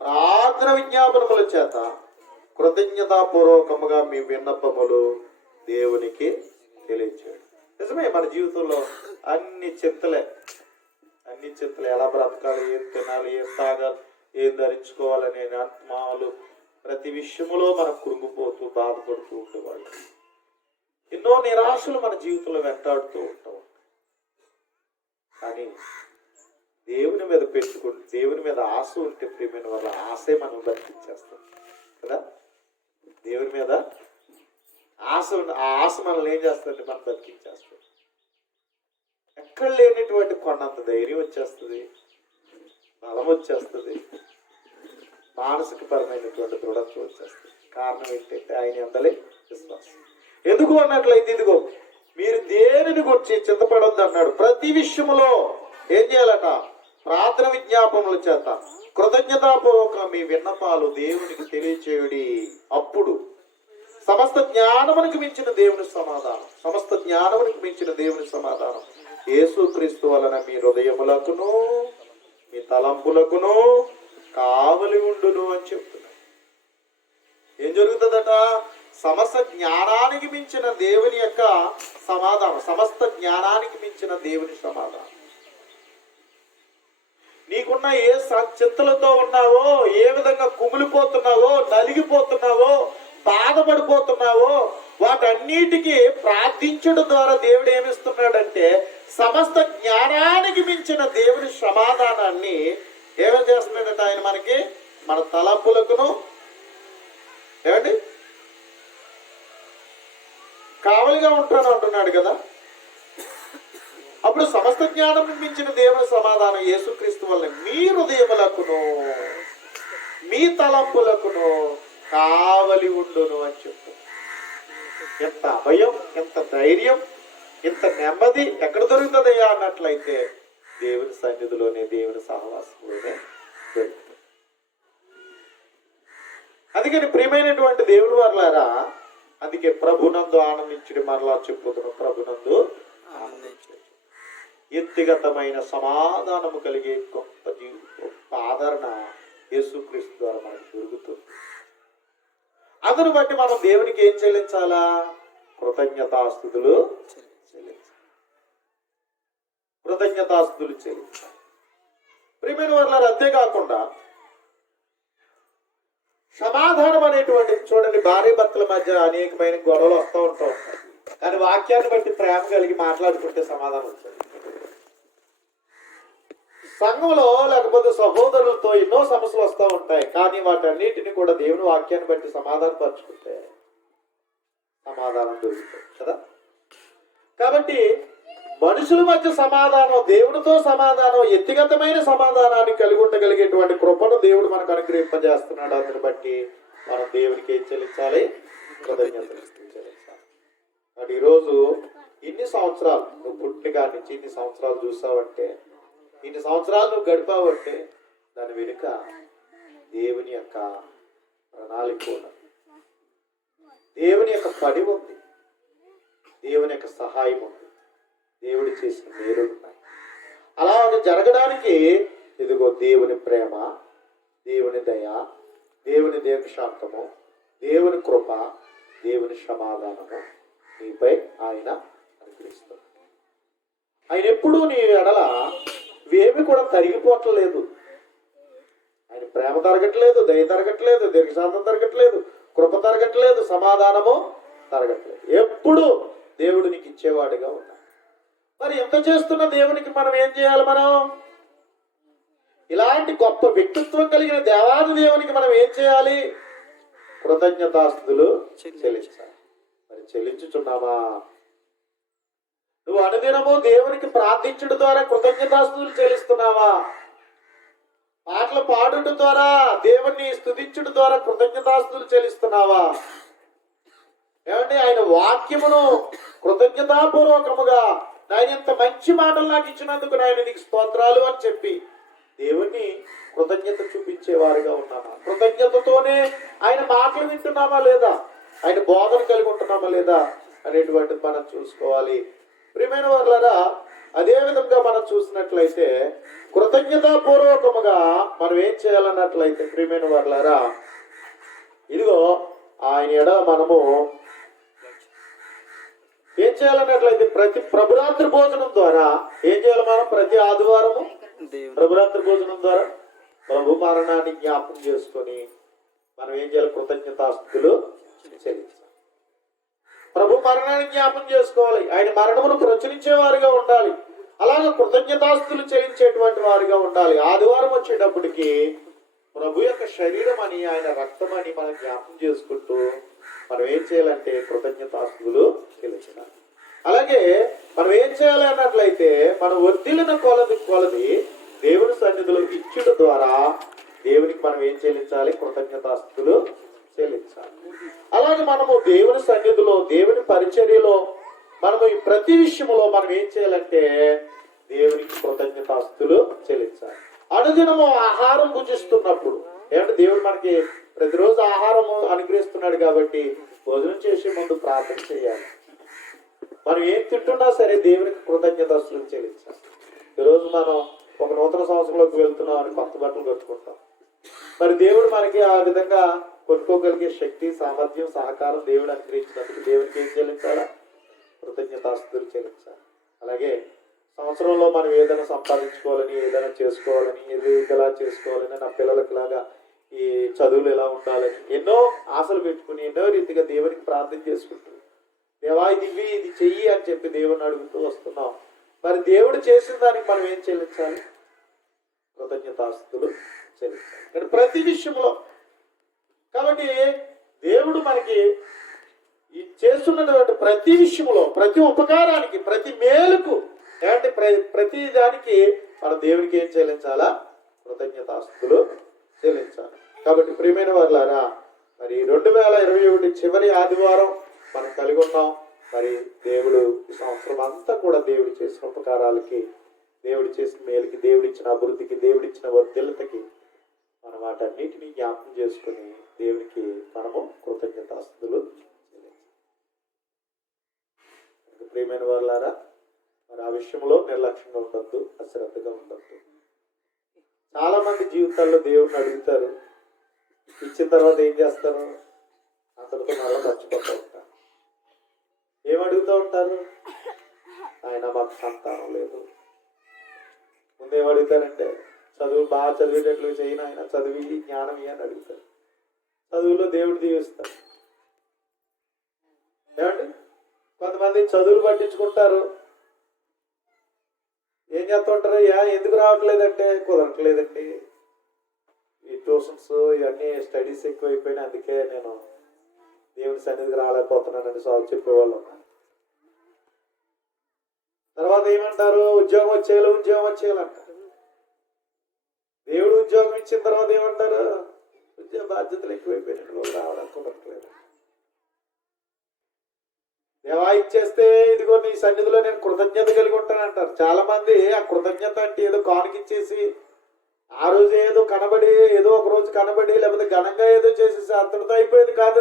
ప్రార్థన విజ్ఞాపనముల చేత కృతజ్ఞతాపూర్వకముగా మీ విన్నపములు దేవునికి తెలియచేయండి. నిజమే, మన జీవితంలో అన్ని చింతలే, ఎలా బ్రతకాలి, ఏం తినాలి, ఏం తాగాలి, ఏం ధరించుకోవాలనే ఆత్మాలు, ప్రతి విషయములో మనం కృంగిపోతూ బాధపడుతూ ఉండేవాళ్ళు. ఎన్నో నిరాశలు మన జీవితంలో వెంటాడుతూ ఉంటాం. కానీ దేవుని మీద పెట్టుకుంటే, దేవుని మీద ఆశ ఉంటే ప్రియమైన వాళ్ళ ఆశే మనం బతికించేస్తాం కదా. దేవుని మీద ఆశ, ఆ ఆశ మనల్ని ఏం చేస్తుందంటే మనం బతికించేస్తాం. ఎక్కడ లేనిటువంటి కొన్నంత ధైర్యం వచ్చేస్తుంది, బలం వచ్చేస్తుంది, మానసిక పరమైనటువంటి దృఢత్వం వచ్చేస్తుంది. కారణం ఏంటంటే ఆయన అందలే విశ్వాసం. ఎందుకు అన్నట్లయితే, ఇదిగో మీరు దేనిని గురించి చింతపడొద్దు అన్నాడు. ప్రతి విషయంలో ఏం చేయాలట, ప్రార్థన విజ్ఞాపనముల చేత కృతజ్ఞతాపూర్వక మీ విన్నపాలు దేవునికి తెలియచేయుడి. అప్పుడు సమస్త జ్ఞానమునికి మించిన దేవుని సమాధానం, సమస్త జ్ఞానమునికి మించిన దేవుని సమాధానం యేసుక్రీస్తు వలన మీ హృదయములకును మీ తలంపులకును కావలి ఉండును అని చెప్తున్నాడు. ఏం జరుగుతుందట, సమస్త జ్ఞానానికి మించిన దేవుని యొక్క సమాధానం, సమస్త జ్ఞానానికి మించిన దేవుని సమాధానం. నీకున్న ఏ చింతలతో ఉన్నావో, ఏ విధంగా కుమిలిపోతున్నావో, నలిగిపోతున్నావో, బాధపడిపోతున్నావో, వాటన్నిటికీ ప్రార్థించడం ద్వారా దేవుడు ఏమిస్తున్నాడంటే, సమస్త జ్ఞానానికి మించిన దేవుని సమాధానాన్ని ఏమేమి చేస్తున్నాడట ఆయన మనకి, మన తలంపులకును ఏమండి కావలిగా ఉంటాను అంటున్నాడు కదా. అప్పుడు సమస్త జ్ఞానం మించిన దేవుని సమాధానం యేసుక్రీస్తు వల్ల మీ హృదయములకును మీ తలంపులకును కావలి ఉండును అని చెప్తాను. ఎంత అభయం, ఎంత ధైర్యం, ఎంత నెమ్మది ఎక్కడ దొరుకుతుందయ్యా అన్నట్లయితే దేవుని సన్నిధిలోనే, దేవుని సహవాసంలోనే దొరుకుతుంది. అందుకని ప్రియమైనటువంటి దేవుడు వారులారా, అందుకే ప్రభునందు ఆనందించుడి, మరలా చెప్పుతున్నాం, ప్రభునందు ఆనందించుడి. వ్యక్తిగతమైన సమాధానము కలిగే గొప్ప గొప్ప ఆదరణ యేసుక్రీస్తు ద్వారా మనకు దొరుకుతుంది. అందును బట్టి మనం దేవునికి ఏం చెల్లించాలా, కృతజ్ఞతాస్తుతులు చెల్లించాలి, కృతజ్ఞతాస్తుతులు చెల్లించాలి. ప్రియమైన వారులారా, అంతేకాకుండా సమాధానం అనేటువంటి, చూడండి, భార్య భర్తల మధ్య అనేకమైన గొడవలు వస్తూ ఉంటాం, కానీ వాక్యాన్ని బట్టి ప్రేమ కలిగి మాట్లాడుకుంటే సమాధానం వస్తుంది. సంఘంలో లేకపోతే సహోదరులతో ఎన్నో సమస్యలు వస్తూ ఉంటాయి, కానీ వాటన్నిటిని కూడా దేవుని వాక్యాన్ని బట్టి సమాధానం పరుచుకుంటే సమాధానం దొరుకుతుంది కదా. కాబట్టి మనుషుల మధ్య సమాధానం, దేవుడితో సమాధానం, వ్యక్తిగతమైన సమాధానాన్ని కలిగి ఉండగలిగేటువంటి కృపను దేవుడు మనకు అనుగ్రహింపజేస్తున్నాడు. అందుని బట్టి మనం దేవునికి ఏం చెల్లించాలి, కృతజ్ఞతలు చెల్లించాలి. కాబట్టి ఈరోజు ఇన్ని సంవత్సరాలు నువ్వు పుట్టిన కాడి నుంచి ఇన్ని సంవత్సరాలు చూసావంటే, ఇన్ని సంవత్సరాలు నువ్వు గడిపావంటే దాని వెనుక దేవుని యొక్క ప్రణాళిక ఉన్నది, దేవుని యొక్క పని ఉంది, దేవుని యొక్క సహాయం ఉంది, దేవుడు చేసిన మేలులు ఉన్నాయి. అలా జరగడానికి ఇదిగో దేవుని ప్రేమ, దేవుని దయ, దేవుని దీర్ఘశాంతము, దేవుని కృప, దేవుని సమాధానము నీపై ఆయన అనుగ్రహిస్తాడు. ఆయన ఎప్పుడూ నీ ఎడల ఇవేమి కూడా తరిగిపోవట్లేదు. ఆయన ప్రేమ తరగట్లేదు, దయ తరగట్లేదు, దీర్ఘశాంతం తరగట్లేదు, కృప తరగట్లేదు, సమాధానము తరగట్లేదు. ఎప్పుడు దేవుడు నీకు ఇచ్చేవాడిగా ఉన్నాడు. మరి ఎంత చేస్తున్న దేవునికి మనం ఏం చేయాలి? మనం ఇలాంటి గొప్ప వ్యక్తిత్వం కలిగిన దేవాది దేవునికి మనం ఏం చేయాలి? కృతజ్ఞతాస్తుతులు చెల్లించాలి. మరి చెల్లించుచున్నావా? నువ్వు అనుదినము దేవునికి ప్రార్థించడం ద్వారా కృతజ్ఞతాస్తుతులు చెల్లిస్తున్నావా? పాటలు పాడటం ద్వారా, దేవుణ్ణి స్తుతించడం ద్వారా కృతజ్ఞతాస్తుతులు చెల్లిస్తున్నావా? ఏమంటే ఆయన వాక్యమును కృతజ్ఞతాపూర్వకముగా, ఆయన ఇంత మంచి మాటలు నాకు ఇచ్చినందుకు నాయన నీకు స్తోత్రాలు అని చెప్పి దేవుణ్ణి కృతజ్ఞత చూపించేవారుగా ఉన్నామా? కృతజ్ఞతతోనే ఆయన మాటలు వింటున్నామా లేదా? ఆయన బోధన కలిగి ఉంటున్నామా లేదా అనేటువంటిది మనం చూసుకోవాలి. ప్రియమైన వారులారా, అదే విధంగా మనం చూసినట్లయితే కృతజ్ఞతాపూర్వకముగా మనం ఏం చేయాలన్నట్లయితే ప్రియమైన వారులారా, ఇదిగో ఆయన ఎడల మనము ఏం చేయాలన్నట్లయితే ప్రతి ప్రభురాత్రి భోజనం ద్వారా ఏం చేయాలి? మనం ప్రతి ఆదివారము ప్రభురాత్రి భోజనం ద్వారా ప్రభు మరణాన్ని జ్ఞాపకం చేసుకొని మనం ఏం చేయాలి? కృతజ్ఞతాస్తుతులు చెల్లించాలి. ప్రభు మరణాన్ని జ్ఞాపకం చేసుకోవాలి. ఆయన మరణమును ప్రచురించేవారుగా ఉండాలి. అలాగే కృతజ్ఞతాస్తుతులు చెల్లించేటువంటి వారుగా ఉండాలి. ఆదివారం వచ్చేటప్పటికి ప్రభు యొక్క శరీరం అని, ఆయన రక్తం అని మనం జ్ఞాపకం చేసుకుంటూ మనం ఏం చేయాలంటే కృతజ్ఞతాస్తుతులు చెల్లించాలి. అలాగే మనం ఏం చేయాలి అన్నట్లయితే మనం వర్ధిల్లిన కొలది దేవుని సన్నిధిలో ఇచ్చుట ద్వారా దేవునికి మనం ఏం చెల్లించాలి? కృతజ్ఞతాస్తుతులు చెల్లించాలి. అలాగే మనము దేవుని సన్నిధిలో, దేవుని పరిచర్యలో మనము ఈ ప్రతి విషయంలో మనం ఏం చేయాలంటే దేవునికి కృతజ్ఞతాస్తుతులు చెల్లించాలి. అనుదినము ఆహారం భుజిస్తున్నప్పుడు, ఏమంటే దేవుడు మనకి ప్రతిరోజు ఆహారము అనుగ్రహిస్తున్నాడు కాబట్టి భోజనం చేసే ముందు ప్రార్థన చేయాలి. మనం ఏం తింటున్నా సరే దేవునికి కృతజ్ఞతాస్తుతులు చెల్లించాలి. ఈరోజు మనం ఒక నూతన సంవత్సరంలోకి వెళ్తున్నాం అని కొత్త బట్టలు కట్టుకుంటాం. మరి దేవుడు మనకి ఆ విధంగా కొట్టుకోగలిగే శక్తి, సామర్థ్యం, సహకారం దేవుడు అనుగ్రహించినందుకు దేవునికి ఏం చెల్లించాలా? కృతజ్ఞతాస్తుతులు చెల్లించాలి. అలాగే సంవత్సరంలో మనం ఏదైనా సంపాదించుకోవాలని, ఏదైనా చేసుకోవాలని, ఎలా చేసుకోవాలని, నా పిల్లలకి లాగా ఈ చదువులు ఎలా ఉండాలని ఎన్నో ఆశలు పెట్టుకుని ఎన్నో రీతిగా దేవునికి ప్రార్థన చేసుకుంటూ దేవా ఇది చెయ్యి అని చెప్పి దేవుడిని అడుగుతూ వస్తున్నాం. మరి దేవుడు చేసిన దానికి మనం ఏం చెల్లించాలి? కృతజ్ఞతాస్తుతులు చెల్లించాలి. కానీ ప్రతి విషయంలో కాబట్టి దేవుడు మనకి చేస్తున్నటువంటి ప్రతి విషయంలో, ప్రతి ఉపకారానికి, ప్రతి మేలుకు, అంటే ప్రతి దానికి మన దేవునికి ఏం చెల్లించాలా? కృతజ్ఞతాస్తుతులు చెల్లించాలి. కాబట్టి ప్రియమైన వారులారా, మరి 2021 చివరి ఆదివారం మనం కలిగి ఉన్నాం. మరి దేవుడు ఈ సంవత్సరం అంతా కూడా దేవుడు చేసిన ఉపకారాలకి, దేవుడు చేసిన మేలుకి, దేవుడిచ్చిన అభివృద్ధికి, దేవుడిచ్చిన వర్ధిల్లతకి మనం వాటన్నిటినీ జ్ఞాపకం చేసుకుని దేవునికి మనము కృతజ్ఞతాస్తుతులు చెల్లించాలి. ప్రియమైన వారులారా, మరి ఆ విషయంలో నిర్లక్ష్యంగా ఉండద్దు, అశ్రద్ధగా ఉండద్దు. చాలా మంది జీవితాల్లో దేవుడిని అడుగుతారు, ఇచ్చిన తర్వాత ఏం చేస్తారు? అంతటితో మళ్ళీ మర్చిపోతూ ఉంటారు. ఏమడుగుతూ ఉంటారు? ఆయన మాకు సంతానం లేదు. ముందేమడుగుతారంటే చదువు బాగా చదివేటట్లు చేయను, ఆయన చదివి జ్ఞానం అని అడుగుతారు. చదువులో దేవుడు దీవిస్తాడు. ఏమండి, కొంతమంది చదువులు పట్టించుకుంటారు, ఏం చేస్తూ ఉంటారు? ఎందుకు రావట్లేదంటే కుదరట్లేదండి, ఈ ట్యూషన్స్ ఇవన్నీ స్టడీస్ ఎక్కువైపోయినాయి, అందుకే నేను దేవుడి సన్నిధికి రాలేకపోతున్నానని సాల్వ్ చెప్పేవాళ్ళు ఉన్నారు. తర్వాత ఏమంటారు? ఉద్యోగం వచ్చేయాలంటారు. దేవుడు ఉద్యోగం ఇచ్చిన తర్వాత ఏమంటారు? ఉద్యోగ బాధ్యతలు ఎక్కువైపోయినాయి, రావడానికి కుదరట్లేదు. దేవా ఇచ్చేస్తే ఇదిగో నీ సన్నిధిలో నేను కృతజ్ఞత కలిగి ఉంటానంటారు. చాలా మంది ఆ కృతజ్ఞత అంటే ఏదో కానుకిచ్చేసి ఆ రోజు ఏదో కనబడి, ఏదో ఒక రోజు కనబడి, లేకపోతే ఘనంగా ఏదో చేసేసి అంతటితో అయిపోయేది కాదు.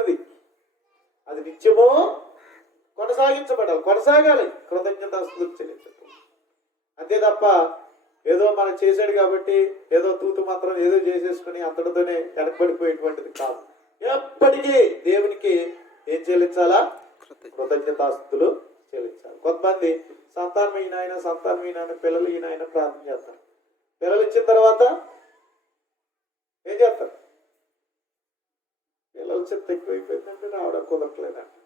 అది నిత్యము కొనసాగాలి కృతజ్ఞతాస్తుతులు చెల్లించడం. అంతే తప్ప ఏదో మనం చేశాడు కాబట్టి ఏదో తూతు మాత్రం ఏదో చేసేసుకుని అంతటితోనే వెనకబడిపోయేటువంటిది కాదు. ఎప్పటికీ దేవునికి ఏం చెల్లించాలా? కృతజ్ఞతాస్తుతులు చెల్లించాలి. కొంతమంది సంతానం ఈయన సంతానం ఈయన పిల్లలు ఈయన ప్రార్థన చేస్తారు. పిల్లలు ఇచ్చిన తర్వాత ఏం చేస్తారు? పిల్లల చెత్త ఎక్కువైపోయిందంటే రావడం కుదరట్లేదండి.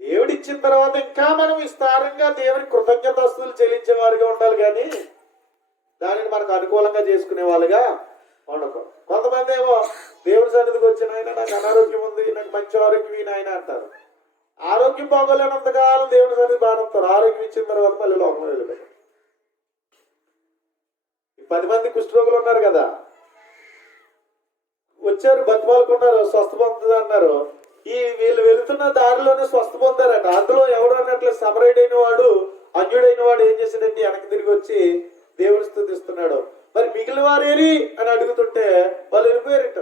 దేవుడు ఇచ్చిన తర్వాత ఇంకా మనం విస్తారంగా దేవుని కృతజ్ఞతాస్తులు చెల్లించే వారిగా ఉండాలి, కానీ దానిని మనకు అనుకూలంగా చేసుకునే వాళ్ళుగా ఉండకూడదు. కొంతమంది ఏమో దేవుడి సన్నిధికి వచ్చిన ఆయన నాకు అనారోగ్యం ఉంది, నాకు మంచి ఆరోగ్యం ఈయన ఆయన అంటారు. ఆరోగ్యం బాగోలేనంతకాలం దేవుడి సన్నిధి బాగుంటారు. ఆరోగ్యం ఇచ్చిన తర్వాత మళ్ళీ లోకంలో వెళ్ళిపోయారు. 10 మంది కుష్ఠరోగులు ఉన్నారు కదా, వచ్చారు బతిమాలుకున్నారు, స్వస్థ పొందుతుంది అన్నారు. వీళ్ళు వెళుతున్న దారిలోనే స్వస్థ పొందారట. అందులో ఎవడు అన్నట్లు సమరైడ్ అయిన వాడు, అన్యుడైన వాడు ఏం చేశాడంటే వెనక్కి తిరిగి వచ్చి దేవుని స్తుతిస్తున్నాడు. మరి మిగిలిన వారేరి అని అడుగుతుంటే వాళ్ళు వెళ్ళిపోయారట.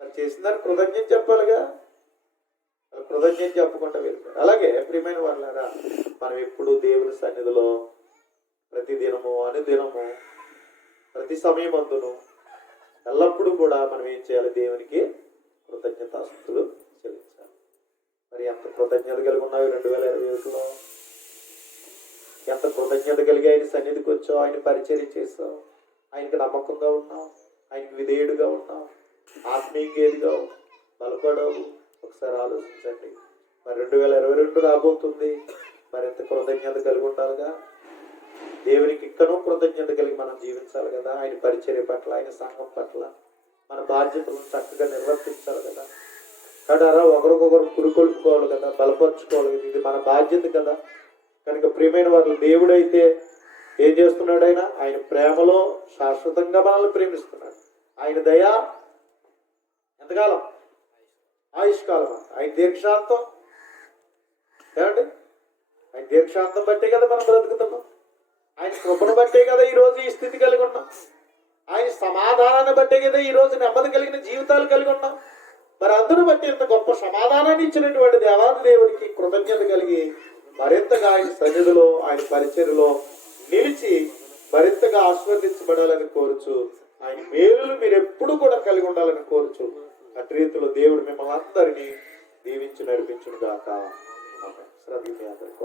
మరి చేసిన దాన్ని కృతజ్ఞత చెప్పాలిగా, కృతజ్ఞత చెప్పకుండా వెళ్ళిపోయారు. అలాగే ప్రియమైన వాళ్ళారా, మనం ఎప్పుడు దేవుని సన్నిధిలో ప్రతి దినము అనుదినము ప్రతి సమయమందును ఎల్లప్పుడూ కూడా మనం ఏం చేయాలి? దేవునికి కృతజ్ఞతాస్తుతులు చెల్లించాలి. మరి ఎంత కృతజ్ఞత కలిగి ఉన్నావు 2021లో? ఎంత కృతజ్ఞత కలిగి ఆయన సన్నిధికి వచ్చావు, ఆయన పరిచర్య చేస్తావు, ఆయనకి నమ్మకంగా ఉన్నావు, ఆయనకి విధేయుడుగా ఉన్నావు, ఆత్మీయంగా బలపడవు. ఒకసారి ఆలోచించండి. మరి 2022 రాబోతుంది, మరి ఎంత కృతజ్ఞత కలిగి ఉండాలిగా. దేవునికి ఇక్కడో కృతజ్ఞత కలిగి మనం జీవించాలి కదా. ఆయన పరిచర్య పట్ల, ఆయన సంఘం పట్ల మన బాధ్యతలను చక్కగా నిర్వర్తించాలి కదా. కడారా ఒకరికొకరు పురుకొల్పుకోవాలి కదా, బలపరుచుకోవాలి కదా. ఇది మన బాధ్యత కదా. కనుక ప్రియమైన వాళ్ళు, దేవుడైతే ఏం చేస్తున్నాడు? ఆయన ప్రేమలో శాశ్వతంగా మనల్ని ప్రేమిస్తున్నాడు. ఆయన దయ ఎంతకాలం? ఆయుష్కాలం అంట. ఆయన దీర్ఘశాంతం ఏమండి? ఆయన దీర్ఘశాంతం బట్టే కదా మనం బ్రతుకుతున్నాం. ఆయన కృపను బట్టే కదా ఈరోజు ఈ స్థితి కలిగి ఉన్నాం. ఆయన సమాధానాన్ని బట్టే కదా ఈరోజు నెమ్మది కలిగిన జీవితాలు కలిగి ఉన్నాం. మరి అందరూ బట్టి ఇంత గొప్ప సమాధానాన్ని ఇచ్చినటువంటి దేవాది దేవుడికి కృతజ్ఞత కలిగి మరింతగా ఆయన సన్నిధిలో, ఆయన పరిచర్యలో నిలిచి మరింతగా ఆశీర్వదించబడాలని కోరుచు, ఆయన మేలులు మీరు ఎప్పుడు కూడా కలిగి ఉండాలని కోరుచు. అటు రీతిలో దేవుడు మిమ్మల్ని అందరినీ దీవించి నడిపించును గాక. శ్రద్ధ మీ అందరికీ.